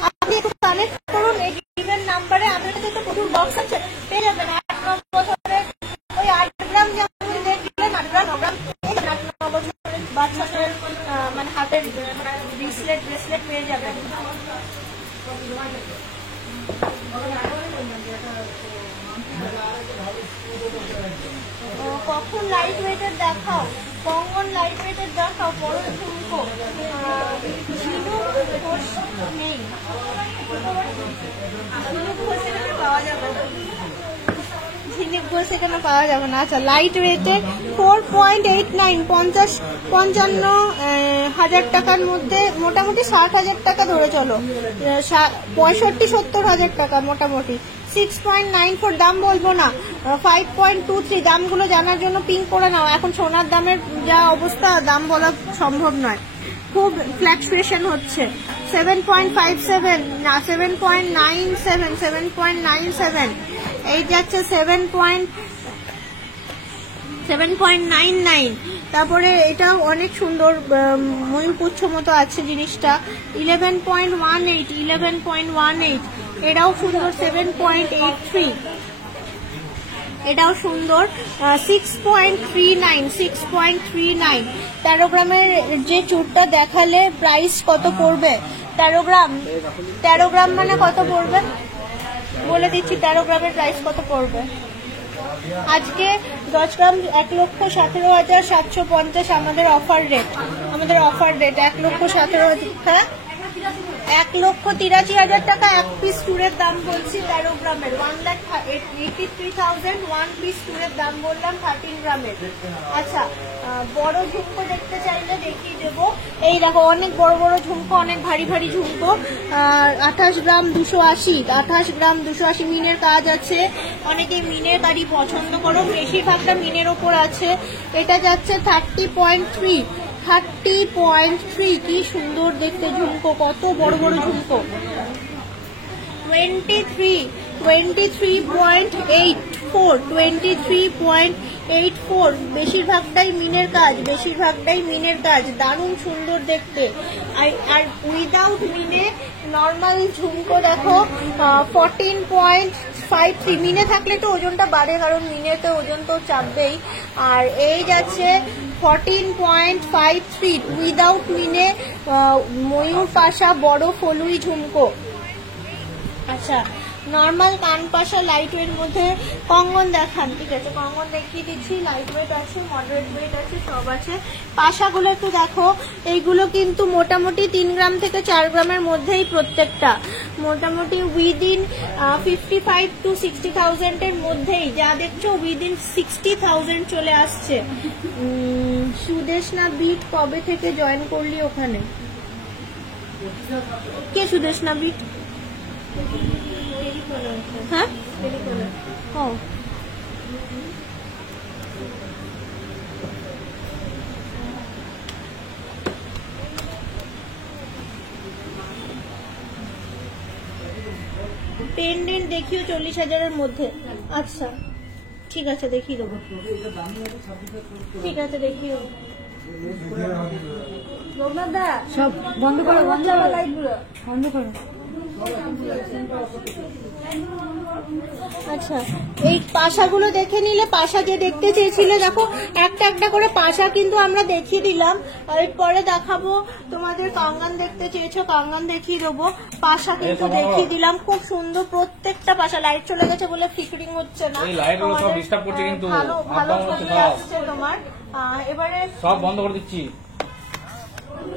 আপনি একটু কানেক্ট করুন এই ইভেন্ট নাম্বারে, আপনার কাছে তো প্রচুর বক্স আছে, পেয়ে যাবেন। 8-9 বছরের ওই 8 গ্রাম যেমন দেখলেন, 8 গ্রাম 9 গ্রাম, 8-9 বছরের বাচ্চাদের মানে হাতের ব্রেসলেট পেয়ে যাবেন। কখন এখন লাইট ওয়েটের দেখাও, কঙ্গন লাইট ওয়েটের দেখাও, বড় ঝুমকো। ঝিনুক ঘোষ নেই, ঝিনুক ঘোষ এখানে পাওয়া যাবে না, ঝিনুক ঘোষ এখানে পাওয়া যাবে না। আচ্ছা, লাইট ওয়েটের 4.89, 55,000 টাকার মধ্যে, মোটামুটি 60,000 টাকা ধরে চলো, 65-70,000 টাকা মোটামুটি। 6.94 দাম বলবো না, 5.23 দামগুলো জানার জন্য পিং করে নাও। এখন সোনার দামের যা অবস্থা, দাম বলা সম্ভব নয়, খুব ফ্ল্যাকচুয়েশন হচ্ছে। 7.57 না, 7.97, 7.97, এই যাচ্ছে 7.99। তারপরে এটাও অনেক সুন্দর, ময়ূরপুচ্ছ মতো আছে জিনিসটা, 11.18, 11.18, এটাও সুন্দর, 7.83, এটাও সুন্দর, 6.39, 6.39। 13 গ্রামের যে চুরটা দেখালে প্রাইস কত পড়বে? 13 গ্রাম মানে কত পড়বে বলে দিচ্ছি, 13 গ্রামের প্রাইস কত পড়বে। আজকে 10 গ্রাম 1,17,750 আমাদের অফার রেট, 1,17,000, হ্যাঁ 1,83,000 টাকা এক পিস চুড়ের দাম বলছি। 13 গ্রামের 1,83,000 ওয়ান পিস চুড়ের দাম বললাম 13 গ্রামের। আচ্ছা, বড় ঝুমকো দেখতে চাইলে দেখিয়ে দেবো। এই দেখো, অনেক বড় বড় ঝুমকো, অনেক ভারী ভারী ঝুমকো। 28 গ্রাম 280, 28 গ্রাম 280, মিনের কাজ আছে। অনেকে মিনের কাজই পছন্দ করো, বেশিরভাগটা মিনের ওপর আছে। এটা যাচ্ছে 30.3, 30.3, কি সুন্দর দেখতে ঝুমকো, কত বড় বড় ঝুমকো। 23.84, 23.84, বেশিরভাগটাই মিনের কাজ, দারুণ সুন্দর দেখতে। আর উইদাউট মিনে নর্মাল ঝুমকো দেখো 14.53, মিনে থাকলে তো ওজনটা বাড়ে, কারণ মিনেতে ওজন তো চাপবেই। আর এই যাচ্ছে 14.53 উইদাউট মিনে, ময়ূর পাশা বড় ফলুই ঝুমকো। আচ্ছা, নর্মাল কান পাশা লাইট ওয়েট মধ্যে কঙ্গন দেখান। ঠিক আছে, কঙ্গন দেখিয়ে দিচ্ছি, লাইট ওয়েট আছে, মডারেট ওয়েট আছে, সব আছে। পাশাগুলো একটু দেখো, এইগুলো কিন্তু মোটামুটি 3 গ্রাম থেকে 4 গ্রামের মধ্যেই প্রত্যেকটা, মোটামুটি উইদিন 55 to 60,000 এর মধ্যেই, যা দেখছো উইদিন 60,000 চলে আসছে। সুদেশনা বিট কবে থেকে জয়েন করলি ওখানে? কে সুদেশনা বিট? হ্যাঁ, ও পেন্ডেন্ট দেখিও 40,000-এর মধ্যে। আচ্ছা, ঠিক আছে, দেখিয়ে দেবো। ঠিক আছে, দেখিও। সব বন্ধ করো, বন্ধ করো। আচ্ছা, এই পাশাগুলো দেখে নিলে, পাশা যে দেখতে চেয়েছিলে, দেখো একটা একটা করে পাশা কিন্তু আমরা দেখিয়ে দিলাম। এরপরে দেখাবো তোমাদের কাঙ্গান দেখতে চেয়েছো, কাঙ্গান দেখিয়ে দেবো। পাশা কিন্তু দেখিয়ে দিলাম, খুব সুন্দর প্রত্যেকটা পাশা। লাইট চলে গেছে বলে ফিকারিং হচ্ছে না, ভালো ভালো ছবি আসছে তোমার। এবারে সব বন্ধ করে দিচ্ছি।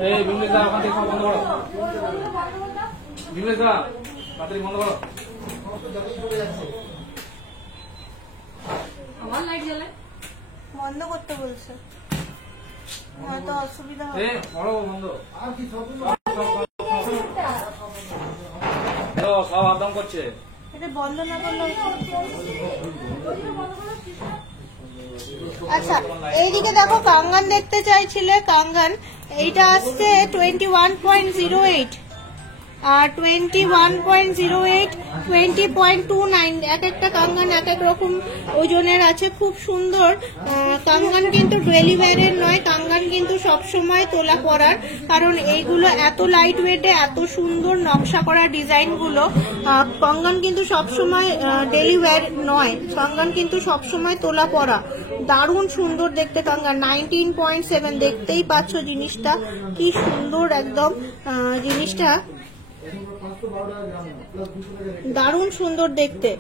এই বিমলেশ দা, ওখান থেকে সব বন্ধ করো। বিমলেশ দা, তাড়াতাড়ি বন্ধ করো। আমার লাইট জ্বলে, বন্ধ করতে বলছে, হয়তো অসুবিধা হবে। বড় বন্ধ, সব আদাম করছে, এটা বন্ধ না করলে। আচ্ছা, এইদিকে দেখো, কাঙ্গান দেখতে চাইছিলে, কাঙ্গান এইটা আসছে 21.08, আর 21.08, 20.29, এক একটা কাঙ্গান এক এক রকম ওজনের আছে, খুব সুন্দর। কাঙ্গান কিন্তু ডেইলি ওয়্যারের নয়, কাঙ্গান কিন্তু সবসময় তোলা পরার, কারণ এইগুলো এত লাইট ওয়েটে, এত সুন্দর নকশা করা ডিজাইনগুলো। কাঙ্গান কিন্তু সবসময় ডেইলি ওয়্যার নয়, কাঙ্গান কিন্তু সবসময় তোলা পরা, দারুণ সুন্দর দেখতে কাঙ্গান। 19.7, দেখতেই পাচ্ছ জিনিসটা কি সুন্দর একদম, জিনিসটা দারুণ সুন্দর দেখতে।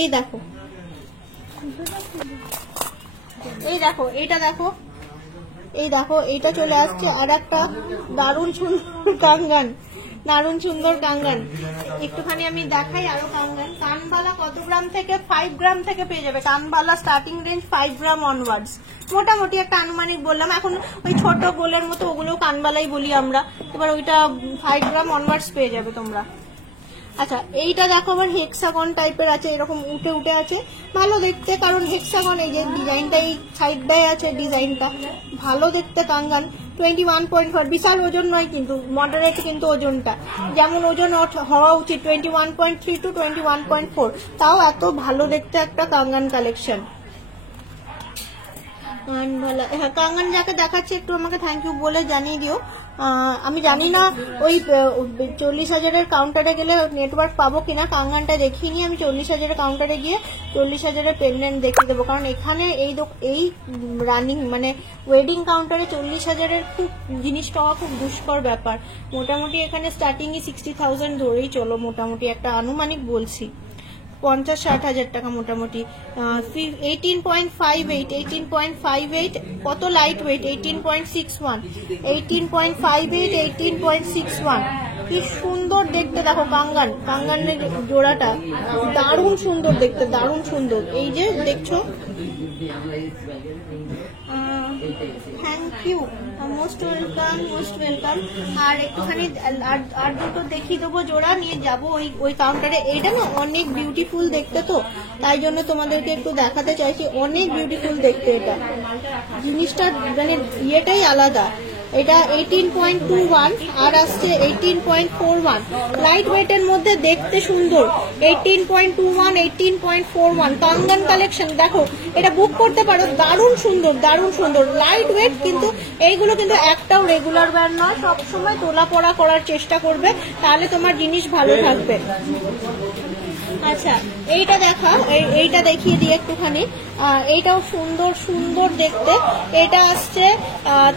এই দেখো, এই দেখো, এইটা দেখো, এই দেখো, এইটা চলে আসছে আর একটা দারুণ সুন্দর কাঙ্গান, দারুণ সুন্দর কাঙ্গান। একটুখানি আমি দেখাই আরো কাঙ্গান। কানবালা কত গ্রাম থেকে? 5 গ্রাম থেকে পেয়ে যাবে। কানবালা স্টার্টিং রেঞ্জ 5 গ্রাম অনওয়ার্ডস, মোটামুটি একটা আনুমানিক বললাম। এখন ওই ছোট গোলের মতো ওগুলো কানবালাই বলি আমরা, এবার ওইটা 5 গ্রাম অনওয়ার্ডস পেয়ে যাবে তোমরা। আচ্ছা, এইটা দেখো আবার হেক্সাগন টাইপের আছে, এরকম উঠে উঠে আছে, ভালো দেখতে, কারণ হেক্সাগন এই যে ডিজাইনটা এই সাইডটায় আছে, ডিজাইনটা ভালো দেখতে কাঙ্গান। 21.4, বিশাল ওজন নয় কিন্তু, মডারেট কিন্তু ওজনটা, যেমন ওজন হওয়া উচিত 21.3 to 21.4, তাও এত ভালো দেখতে একটা কাঙ্গান কালেকশন। হ্যাঁ, কাঙ্গান যাকে দেখাচ্ছে একটু আমাকে থ্যাংক ইউ বলে জানিয়ে দিও। আমি জানি না ওই 40,000-এর কাউন্টারে গেলে নেটওয়ার্ক পাবো কিনা, কাঙ্গানটা দেখিয়ে নিয়ে আমি 40,000-এর কাউন্টারে গিয়ে 40,000-এর পেন্ডেন্ট দেখিয়ে দেবো, কারণ এখানে এই রানিং মানে ওয়েডিং কাউন্টারে 40,000-এর খুব জিনিস পাওয়া খুব দুষ্কর ব্যাপার। মোটামুটি এখানে স্টার্টিংই 60,000 ধরেই চলো, মোটামুটি একটা আনুমানিক বলছি, 50-60 হাজার টাকা মোটামুটি। 18.58 কত লাইট ওয়েট, 18.61, 18.58, কি সুন্দর দেখতে দেখো কাঙ্গান, কাঙ্গানের জোড়াটা দারুণ সুন্দর দেখতে, দারুণ সুন্দর। এই যে দেখছো, thank you, most welcome, most welcome. আর একটুখানি আর দুটো দেখিয়ে দেবো জোড়া, নিয়ে যাবো ওই কাউন্টারে। এইটা না অনেক বিউটিফুল দেখতে, তো তাই জন্য তোমাদেরকে একটু দেখাতে চাইছি, অনেক বিউটিফুল দেখতে, এটা জিনিসটা মানে ইয়েটাই আলাদা। এটা 18.21 আর আসছে 18.41, লাইট ওয়েটের মধ্যে দেখতে সুন্দর। 18.21, 18.41 কাঙ্গান কালেকশন, দেখো এটা বুক করতে পারো, দারুণ সুন্দর, দারুণ সুন্দর লাইট ওয়েট। কিন্তু এইগুলো কিন্তু একটাও রেগুলার ওয়্যার নয়, সবসময় তোলা পড়া করার চেষ্টা করবে, তাহলে তোমার জিনিস ভালো থাকবে। আচ্ছা, এইটা দেখাও, এইটা দেখিয়ে দিই একটুখানি। এইটাও সুন্দর সুন্দর দেখতে, এটা আসছে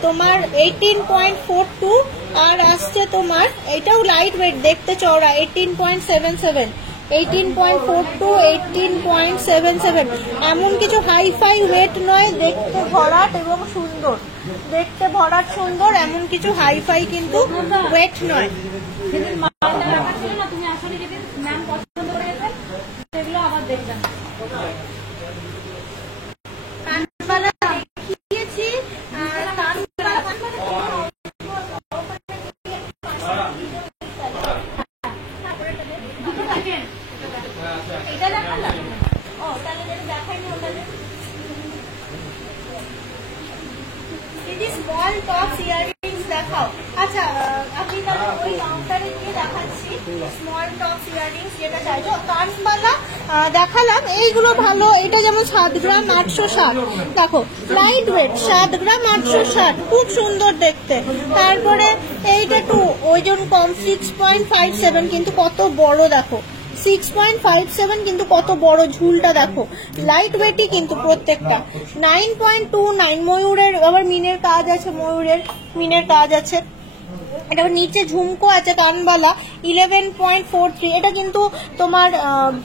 তোমার 18.42 আর আসছে তোমার, এটাও লাইট ওয়েট দেখতে চওড়া, 18.77, 18.42, 18.77, এমন কিছু হাইফাই ওয়েট নয়, দেখতে ভরাট এবং সুন্দর, দেখতে ভরাট সুন্দর, এমন কিছু হাইফাই কিন্তু ওয়েট নয়। তুমি আসলে যেদিন ম্যাম পছন্দ করেছেন সেগুলো আবার দেখবেন। কানবালা দেখিয়েছি, এটা দেখালাম, ও তাহলে দেখাইনি ওটাতে। দিদি স্মল টপস ইয়াররিংস দেখাও। আচ্ছা, আপনি তাহলে ওই কাউন্টারে গিয়ে দেখাচ্ছি স্মল টপস ইয়াররিংস যেটা চাইছো। কানবালা দেখালাম, এইগুলো ভালো, এটা যেমন 7 গ্রাম 860, দেখো লাইট ওয়েট, 7 গ্রাম 860, খুব সুন্দর দেখতে। তারপরে এইটা একটু ওজন কম, 6.57, কিন্তু কত বড় দেখো, 6.57, কিন্তু কত বড় ঝুলটা দেখো, লাইট ওয়েটই কিন্তু প্রত্যেকটা। 9.29 ময়ূরের, আবার মিনের কাজ আছে, ময়ূরের মিনের কাজ আছে, এটা নিচে ঝুমকো আছে কানবালা। 11.43, এটা কিন্তু তোমার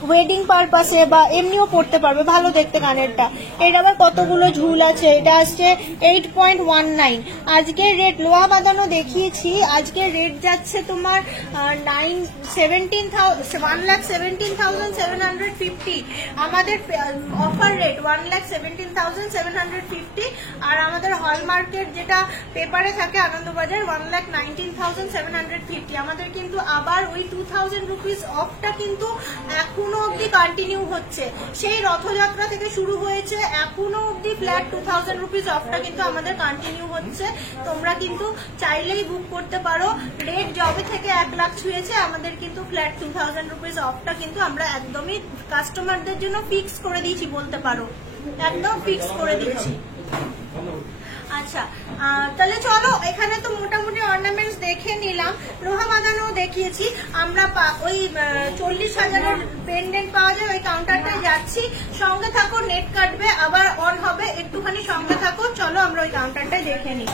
ওয়েডিং পারপাসে বা এমনিও পড়তে পারবে, ভালো দেখতে কানেরটা। এটা আবার কতগুলো ঝুল আছে, এটা আসছে 8.19। আজকের রেট লোহা বাঁধানো দেখিয়েছি, আজকের রেট যাচ্ছে তোমার 1,17,750, আমাদের অফার রেট 1,17,750, আর আমাদের হলমার্কের যেটা পেপারে থাকে আনন্দবাজার 1,19,750। আমাদের কিন্তু আবার ওই 2,000 রুপিস অফটা কিন্তু এখনো অব্দি কন্টিনিউ হচ্ছে, সেই রথযাত্রা থেকে শুরু হয়েছে, এখনো অব্দি ফ্ল্যাট 2,000 রুপিস অফটা কিন্তু আমাদের কন্টিনিউ হচ্ছে। তোমরা কিন্তু চাইলেই বুক করতে পারো, রেট জবে থেকে 1 লাখ ছুঁয়েছে, আমাদের কিন্তু ফ্ল্যাট 2,000 রুপিস অফটা কিন্তু আমরা একদমই কাস্টমারদের জন্য ফিক্স করে দিয়েছি, বলতে পারো একদম ফিক্স করে দিচ্ছি। আচ্ছা, তাহলে চলো, এখানে তো মোটামুটি অর্নামেন্টস দেখে নিলাম, লোহা বাঁধানো দেখিয়েছি। আমরা ওই 40,000-এর পেন্ডেন্ট পাওয়া যায় ওই কাউন্টারটায় যাচ্ছি, সঙ্গে থাকো, নেট কাটবে আবার অন হবে, একটুখানি সঙ্গে থাকো, চলো আমরা ওই কাউন্টারটায় দেখে নিই।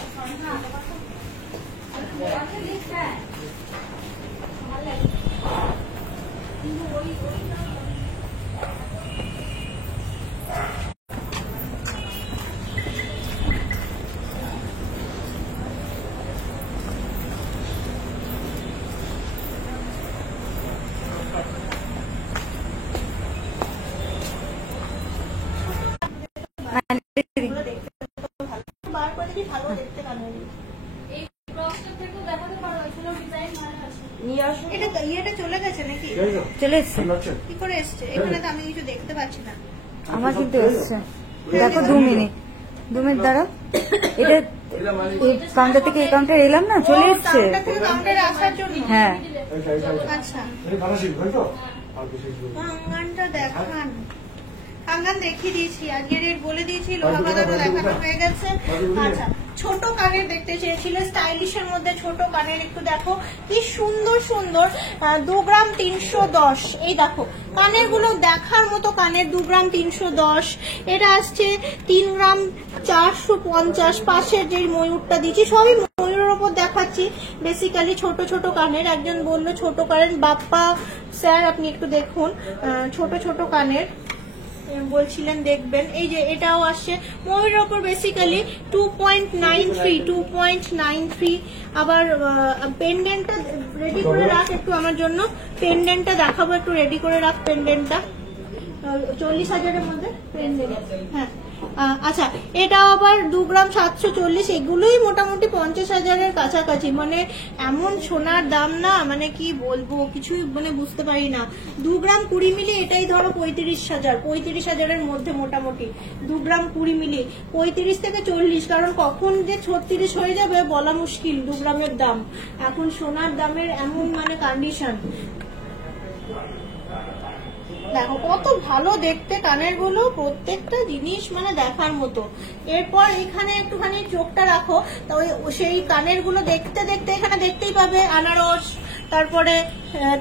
এগুলো দেখতে ভালো, বার করে দেখি ভালো দেখতে কানের। এই ক্রসটা থেকেও দেখাতে পারো, এগুলো ডিজাইন ভালো আছে। নিয়ে আসো। এটা ইয়েটা চলে গেছে নাকি? চলে এসছে, কি করে এসছে? এখানে তো আমি কিছু দেখতে পাচ্ছি না। আমার কিন্তু এসছে। দেখো 2 মিনিট, 2 মিনিট দাঁড়াও। এটা এই কাউন্টার থেকে এই কাউন্টার এলাম না, চলে এসছে। কাউন্টার থেকে কাউন্টারে আসার জন্য? হ্যাঁ আচ্ছা, কাঙ্গানটা দেখান। কাঙ্গান দেখিয়ে দিয়েছি, আজকে রেট বলে দিয়েছি, লোহা বাঁধানো দেখানো হয়ে গেছে। আচ্ছা, ছোট কানের দেখতে চেয়েছিলে, স্টাইলিশের মধ্যে ছোট কানের, একটু দেখো কি সুন্দর সুন্দর। 2 গ্রাম 310। এই দেখো কানের গুলো দেখার মতো কানের, 2 গ্রাম 310। এটা আসছে 3 গ্রাম 450। পাশের যে ময়ূরটা দিচ্ছি সবই ময়ূরের ওপর দেখাচ্ছি, বেসিক্যালি ছোট ছোট কানের। একজন বললো ছোট কানের, বাপ্পা স্যার আপনি একটু দেখুন, ছোট ছোট কানের বলছিলেন দেখবেন। এই যে এটাও আসছে ময়ূরের ওপর, বেসিক্যালি 2.93। আবার পেন্ডেন্টটা রেডি করে রাখ একটু আমার জন্য, পেন্ডেন্টটা দেখাবো, একটু রেডি করে রাখ পেন্ডেন্টটা। 40,000-এর মধ্যে পেন্ডেন্ট। হ্যাঁ আচ্ছা, এটা আবার 2 গ্রাম 740। এগুলোই মোটামুটি 50,000-এর কাছাকাছি। মানে এমন সোনার দাম না, মানে কি বলবো, কিছুই মানে বুঝতে পারি না। 2 গ্রাম 20 মিলি এটাই ধরো 35,000-এর মধ্যে মোটামুটি। 2 গ্রাম 20 মিলি 35 থেকে 40, কারণ কখন যে 36 হয়ে যাবে বলা মুশকিল 2 গ্রামের দাম। এখন সোনার দামের এমন মানে কন্ডিশন। দেখো কত ভালো দেখতে কানের গুলো, প্রত্যেকটা জিনিস মানে দেখার মতো। এরপর এখানে একটুখানি চোখটা রাখো, তো সেই কানের গুলো দেখতে দেখতে এখানে দেখতেই পাবে আনারস, তারপরে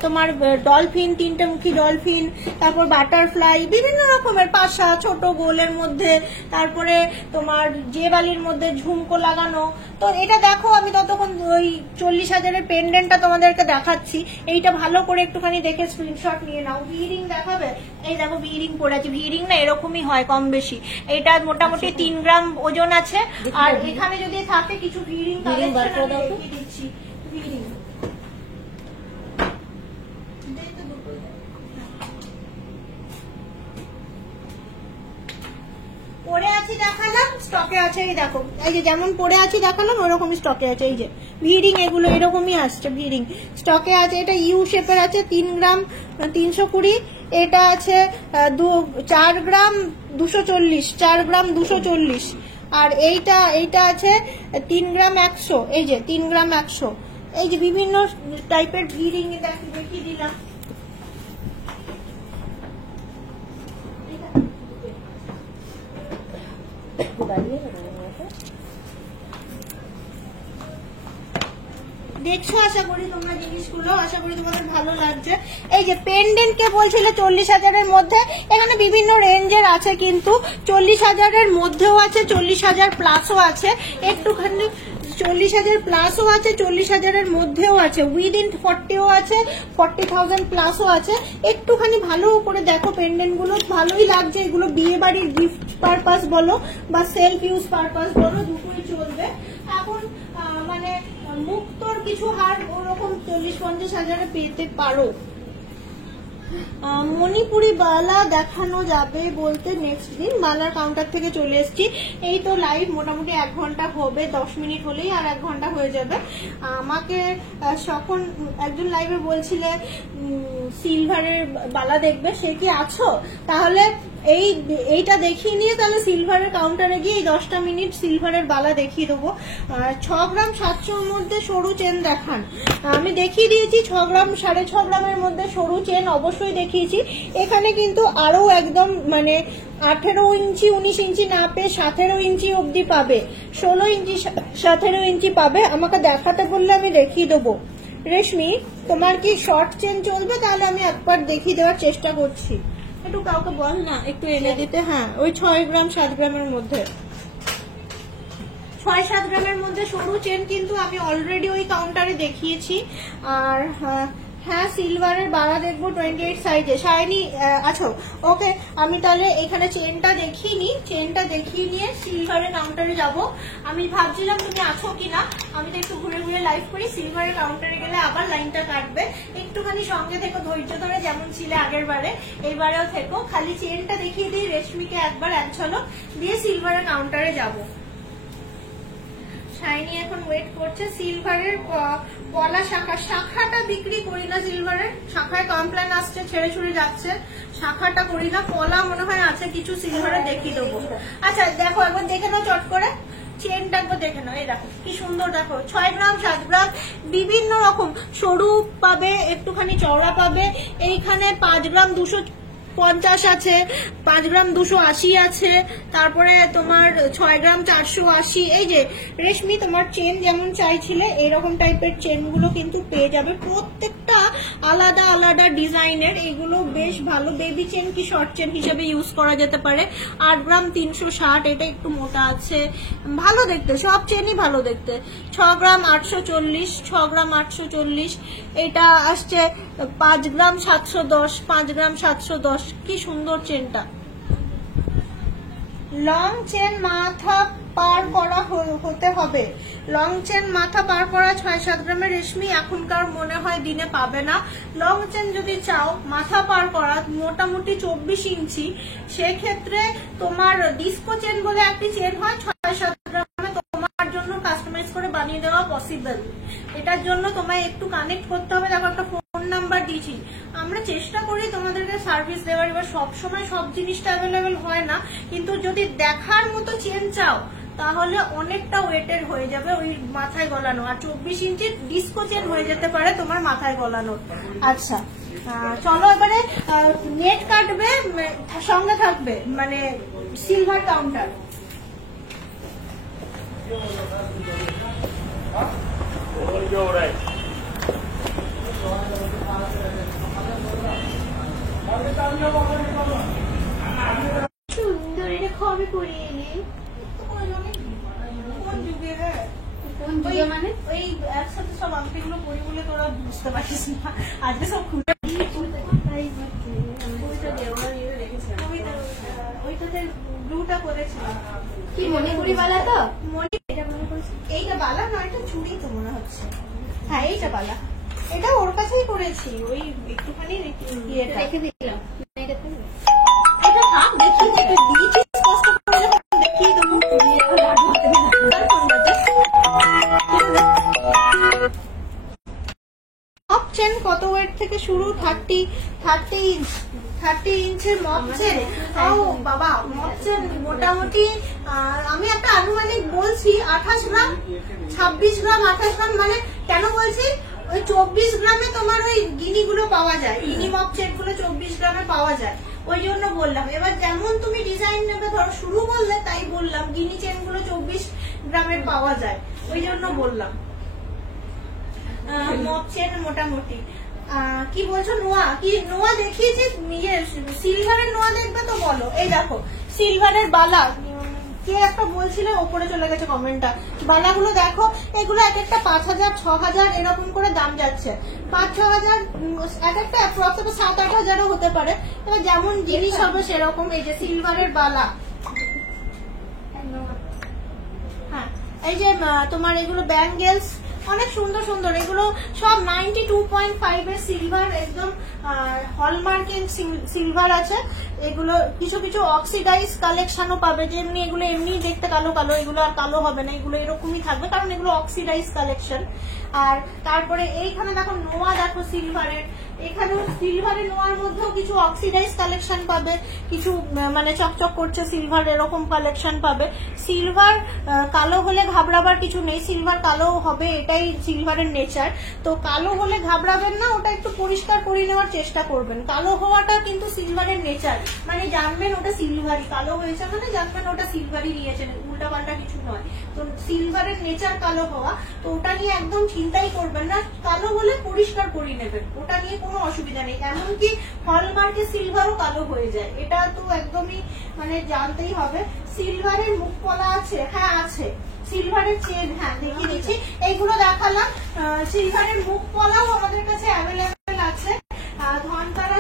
তোমার ডলফিন, 3টে মুখী ডলফিন, তারপর বাটারফ্লাই, বিভিন্ন রকমের পাশা ছোট গোলের মধ্যে, তারপরে তোমার জেবালির মধ্যে ঝুমকো লাগানো। তো এটা দেখো, আমি ততক্ষণ ওই 40,000-এর পেন্ডেন্টটা তোমাদেরকে দেখাচ্ছি। এইটা ভালো করে একটুখানি দেখে স্ক্রিনশট নিয়ে নাও। ভিরিং দেখাবে, এই দেখো ভিরিং পড়ে আছে, ভিরিং না এরকমই হয় কম বেশি। এটা মোটামুটি 3 গ্রাম ওজন আছে। আর এখানে যদি থাকে কিছু ভিরিং কালেকশন আমি দেখিয়ে দিচ্ছি। ভিরিং পরে আছি দেখালাম, স্টকে আছে, এই দেখো এই যে যেমন পরে আছি দেখালাম ওরকমই স্টকে আছে। এই যে ভিরিং এগুলো এরকমই আসছে, ভিরিং স্টকে আছে। এটা ইউ শেপের আছে, 3 গ্রাম 320। এটা আছে 4 গ্রাম 240, 4 গ্রাম 240। আর এইটা আছে 3 গ্রাম 100। এই যে 3 গ্রাম 100। এই যে বিভিন্ন টাইপের ভিরিং দেখিয়ে দিলাম। দেখছো, আশা করি তোমরা জিনিসগুলো, আশা করি তোমাদের ভালো লাগছে। এই যে পেন্ডেন্ট কে বলছিলে 40,000-এর মধ্যে, এখানে বিভিন্ন রেঞ্জের আছে, কিন্তু 40,000-এর মধ্যেও আছে, 40,000 প্লাসও আছে, একটুখানি 40,000 প্লাসও আছে, 40,000-এর মধ্যেও আছে, উইদিন 40ও আছে, 40,000 প্লাসও আছে। একটুখানি ভালো করে দেখো পেন্ডেন্ট গুলো, ভালোই লাগছে। এগুলো বিয়ে বাড়ির গিফট পারপাস বলো বা সেলফ ইউজ পারপাস বলো, দুটোই চলবে। এখন মানে মুক্তোর কিছু হার ওরকম 40-50,000-এ পেতে পারো। মণিপুরি বালা দেখানো যাবে বলতে নেক্সট দিন বালার কাউন্টার থেকে চলে এসেছি। এই তো লাইভ মোটামুটি 1 ঘন্টা হবে, 10 মিনিট হলেই আর 1 ঘন্টা হয়ে যাবে। আমাকে তখন একজন লাইভে বলছিলে সিলভারের বালা দেখবে, সে কি আছো? তাহলে এইটা দেখিয়ে নিয়ে তাহলে সিলভারের কাউন্টারে গিয়ে এই 10টা মিনিট সিলভারের বালা দেখিয়ে দেবো। 6 গ্রাম 700-র মধ্যে সরু চেন দেখান, আমি দেখিয়ে দিয়েছি। 6 গ্রাম 6.5 গ্রামের মধ্যে সরু চেন অবশ্যই দেখিয়েছি। এখানে কিন্তু আরো একদম মানে 18 ইঞ্চি 19 ইঞ্চি না পেয়ে 17 ইঞ্চি অবধি পাবে, 16 ইঞ্চি 17 ইঞ্চি পাবে। আমাকে দেখাতে বললে আমি দেখিয়ে দেবো। রেশমি, তোমার কি শর্ট চেন চলবে? তাহলে আমি একবার দেখিয়ে দেওয়ার চেষ্টা করছি। একটু কাউকে বল না একটু এনে দিতে। হ্যাঁ, ওই 6 গ্রাম 7 গ্রামের মধ্যে, 6-7 গ্রামের মধ্যে সরু চেন কিন্তু আমি অলরেডি ওই কাউন্টারে দেখিয়েছি। আর হ্যাঁ সিলভারের বাড়া দেখবো 28 সাইজে। শাইনি আচ্ছা ওকে, আমি তাহলে এখানে চেনটা দেখিয়ে নিই, চেনটা দেখিয়ে নিয়ে সিলভারের কাউন্টারে যাব। আমি ভাবছিলাম তুমি আছো কিনা, আমি তো একটু ঘুরে ঘুরে লাইভ করি, সিলভারের কাউন্টারে গেলে আবার লাইনটা কাটবে। একটুখানি সঙ্গে থেকো, ধৈর্য ধরে, যেমন ছিলে আগের বারে এইবারেও থেকো। খালি চেনটা দেখিয়ে দিই রেশমিকে একবার এক ঝলক দিয়ে সিলভারের কাউন্টারে যাব। শাইনি এখন ওয়েট করছে। সিলভারের পলা শাখাটা বিক্রি করি না, সিলভারের শাখায় কমপ্লেন আসছে, ছেড়ে ছুড়ে যাচ্ছে, শাখাটা করি না। পলা মনে হয় আছে কিছু, সিলভারের দেখিয়ে দেবো। আচ্ছা দেখো একবার দেখে নাও চট করে, চেনটা একবার দেখে নাও। এই দেখো কি সুন্দর, দেখো 6 গ্রাম 7 গ্রাম বিভিন্ন রকম, সরু পাবে, একটুখানি চওড়া পাবে। এইখানে 5 গ্রাম 250 আছে, 5 গ্রাম 280 আছে, তারপরে তোমার 6 গ্রাম 480। এই যে রেশমি তোমার চেন যেমন চাইছিলে এরকম টাইপের চেনগুলো কিন্তু পেয়ে যাবে, প্রত্যেকটা আলাদা আলাদা ডিজাইনের। এগুলো বেশ ভালো, বেবি চেন কি শর্ট চেন হিসেবে ইউজ করা যেতে পারে। 8 গ্রাম 360, এটা একটু মোটা আছে, ভালো দেখতে, সব চেনই ভালো দেখতে। 6 গ্রাম 840, 6 গ্রাম 840। এটা আসছে 5 গ্রাম 710, 5 গ্রাম 710। কি সুন্দর চেনটা। লং চেন মাথা পার করা হতে হবে, লং চেন মাথা পার করা 6-7 গ্রামের রেশমি এখনকার মনে হয় দিনে পাবে না। লং চেন যদি চাও মাথা পার করা মোটামুটি 24 ইঞ্চি, সেক্ষেত্রে তোমার ডিস্কো চেন বলে একটি চেন হয় 6-7 গ্রামে, তোমার জন্য কাস্টমাইজ করে বানিয়ে দেওয়া পসিবল। এটার জন্য তোমায় একটু কানেক্ট করতে হবে। দেখো একটা ফোন নাম্বার দিয়েছি, আমরা চেষ্টা করি তোমাদেরকে সার্ভিস দেওয়ার। এবার সবসময় সব জিনিসটা অ্যাভেলেবেল হয় না, কিন্তু যদি দেখার মতো চেন চাও তাহলে অনেকটা ওয়েটের হয়ে যাবে ওই মাথায় গলানো, আর 24 ইঞ্চির ডিস্কো চেন হয়ে যেতে পারে তোমার মাথায় গলানো। আচ্ছা চলো এবারে নেট কাটবে, সঙ্গে থাকবে মানে সিলভার কাউন্টার। সুন্দর, এটা কবে করিয়ে এলি? কোন যুগে? কোন যুগে মানে? ওই একসাথে সব আংটিগুলো পরি বলে তোরা বুঝতে পারিস না, আজকে সব খুলে ওইটাতে ব্লুটা করেছিলাম। কি মণিপুরি বালা তো? এইটা বালা না, এটা চুড়ি তো মনে হচ্ছে। হ্যাঁ এইটা বালা, এটা ওর কাছেই করেছি, ওই একটুখানি রেখে দিলাম। এটা থাক, দেখি যেটা দিয়েছিস কষ্ট করে যখন দেখিয়ে দেবো। মপ চেন কত ওয়েট থেকে শুরু? 30 ইঞ্চের মপ চেন। ও বাবা, মপ চেন মোটামুটি আমি একটা আনুমানিক বলছি 28 গ্রাম 26 গ্রাম 28 গ্রাম, মানে কেন বলছি ওই 24 গ্রামে তোমার ওই গিনিগুলো পাওয়া যায়, গিনি মপ চেন গুলো 24 গ্রামে পাওয়া যায়, ওই জন্য বললাম। এবার যেমন তুমি ডিজাইন নেবে, ধরো শুরু বললে তাই বললাম, গিনি চেন গুলো 24 গ্রামের পাওয়া যায়, ওই জন্য বললাম। মপ চেন মোটামুটি কি বলছো নোয়া? কি নোয়া দেখিয়েছি? সিলভারের নোয়া দেখবে তো বলো। এই দেখো সিলভারের বালা, কে একটা বলছিল ওপরে চলে গেছে কমেন্টটা। বালাগুলো দেখো, এগুলো এক একটা 5,000 6,000 এরকম করে দাম যাচ্ছে। 5-6 হাজার, এক একটা অ্যাপ্রক্সিমেট 7-8 হাজারও হতে পারে, এবার যেমন জিনিস হবে সেরকম। এই যে সিলভারের বালা, হ্যাঁ এই যে তোমার এগুলো ব্যাঙ্গেলস অনেক সুন্দর সুন্দর, এগুলো সব 92.5 এর সিলভার, একদম হলমার্কিং সিলভার আছে। এগুলো কিছু কিছু অক্সিডাইজ কালেকশনও পাবে, যেমনি এগুলো এমনি দেখতে কালো কালো, এগুলো আর কালো হবে না, এগুলো এরকমই থাকবে কারণ এগুলো অক্সিডাইজ কালেকশন। আর তারপরে এইখানে দেখো নোয়া, দেখো সিলভারের, এখানেও সিলভারের নোয়ার মধ্যেও কিছু অক্সিডাইজ কালেকশন পাবে, কিছু মানে চকচক করছে সিলভার এরকম কালেকশন পাবে। সিলভার কালো হলে ঘাবড়াবার কিছু নেই, সিলভার কালো হবে, এটাই সিলভারের নেচার। তো কালো হলে ঘাবড়াবেন না, ওটা একটু পরিষ্কার করে নেওয়ার চেষ্টা করবেন। কালো হওয়াটা কিন্তু সিলভারের নেচার, মানে জানবেন ওটা সিলভারই, কালো হয়েছে মানে জানবেন ওটা সিলভারই নিয়েছেন, উল্টা পাল্টা কিছু নয়। তো সিলভারের নেচার কালো হওয়া, তো ওটা নিয়ে একদম চিন্তাই করবেন না, কালো হলে পরিষ্কার করে নেবেন, ওটা নিয়ে কোনো অসুবিধা নেই। এমনকি হলমার্কের সিলভারও কালো হয়ে যায়, এটা তো একদমই মানে জানতেই হবে। সিলভারের মুখ পলা আছে? হ্যাঁ আছে। সিলভারের চেন, হ্যাঁ দেখিয়ে দিচ্ছি, এইগুলো দেখালাম। সিলভারের মুখ পলাও আমাদের কাছে অ্যাভেলেবেল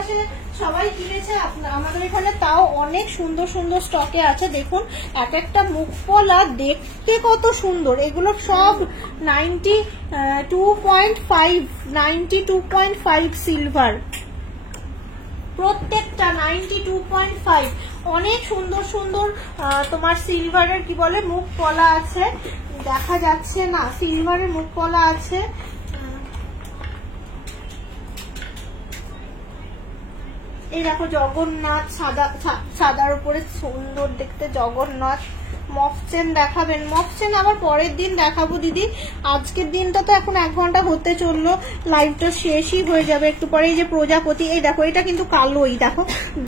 আশেপাশে সবাই কিনেছে, আমাদের এখানে তাও অনেক সুন্দর সুন্দর স্টকে আছে। দেখুন এক একটা মুখ পলা দেখতে কত সুন্দর। এগুলো সব 92.5 সিলভার, প্রত্যেকটা 92.5। অনেক সুন্দর সুন্দর তোমার সিলভারের কি বলে মুখ পলা আছে, দেখা যাচ্ছে না, সিলভারের মুখ পলা আছে। এই দেখো জগন্নাথ, সাদার উপরে সুন্দর দেখতে জগন্নাথ। মফচেন দেখাবেন? মফচেন আবার পরের দিন দেখাবো দিদি, আজকের দিনটা তো এখন 1 ঘন্টা হতে চললো, লাইভটা শেষই হয়ে যাবে একটু পরে। এই যে প্রজাপতি, এই দেখো এটা কিন্তু কালোই, দেখো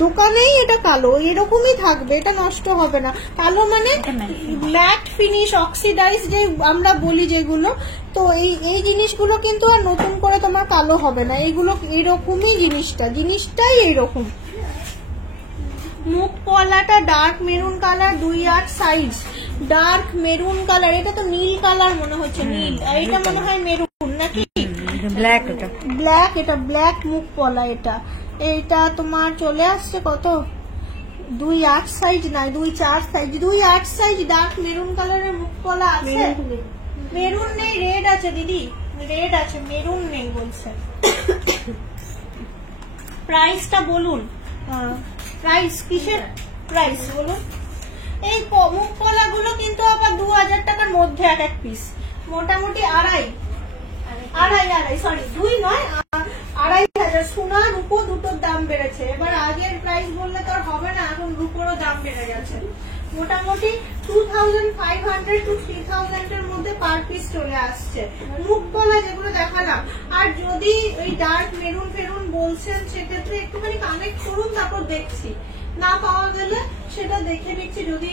দোকানেই এটা কালো, এরকমই থাকবে, এটা নষ্ট হবে না। কালো মানে ম্যাট ফিনিশ, অক্সিডাইজ যে আমরা বলি যেগুলো, তো এই জিনিসগুলো কিন্তু আর নতুন করে তোমার কালো হবে না, এইগুলো এরকমই জিনিসটাই এইরকম। মুখ পলাটা dark maroon colour, 2/8 size, dark maroon colour. এটা তো নীল কালার মনে হচ্ছে, নীল, এটা মনে হয় মেরুন নাকি ব্ল্যাক, এটা ব্ল্যাক, এটা ব্ল্যাক মুখ পলা। এটা তোমার চলে আসছে কত, 2/8 সাইজ না 2/4 সাইজ, 2/8 সাইজ ডার্ক মেরুন কালারের মুখ পলা আছে। মেরুন নেই, রেড আছে দিদি, রেড আছে, মেরুন নেই বলছে। প্রাইসটা বলুন, প্রাইস কিসের প্রাইস বলুন। এই মুখ পলা গুলো কিন্তু আবার 2000 টাকার মধ্যে এক এক পিস, মোটামুটি আড়াই, সরি 2 নয় 2500। সোনা রূপো দুটোর দাম বেড়েছে, এবার আগের প্রাইস বললে তো আর হবে না, এখন রূপোরও দাম বেড়ে গেছে। মোটামুটি 2500 to 3000 এর মধ্যে পার পিস চলে আসছে মুখ পলা যেগুলো দেখালাম। আর যদি ওই ডার্ক মেরুন ফেরুন বলছেন সেক্ষেত্রে একটুখানি কানেক্ট করুন, তারপর দেখছি, না পাওয়া গেলে সেটা দেখে নিচ্ছি। যদি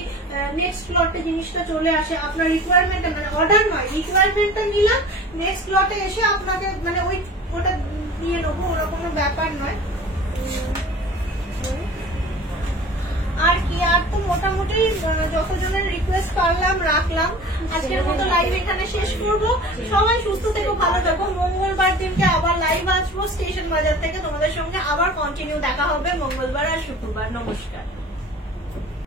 নেক্সট লটে জিনিসটা চলে আসে, আপনার রিকোয়ারমেন্টটা মানে অর্ডার নয়, রিকোয়ারমেন্টটা নিলাম, নেক্সট লটে এসে আপনাকে মানে ওটা দিয়ে নেবো, ওরা কোনো ব্যাপার নয়। আর কি, আর তো মোটামুটি যতজনের রিকোয়েস্ট পারলাম রাখলাম। আজকের মতো লাইভ এখানে শেষ করবো। সবাই সুস্থ থেকো, ভালো থাকো। মঙ্গলবার দিনকে আবার লাইভ আসবো স্টেশন বাজার থেকে, তোমাদের সঙ্গে আবার কন্টিনিউ দেখা হবে মঙ্গলবার আর শুক্রবার। নমস্কার।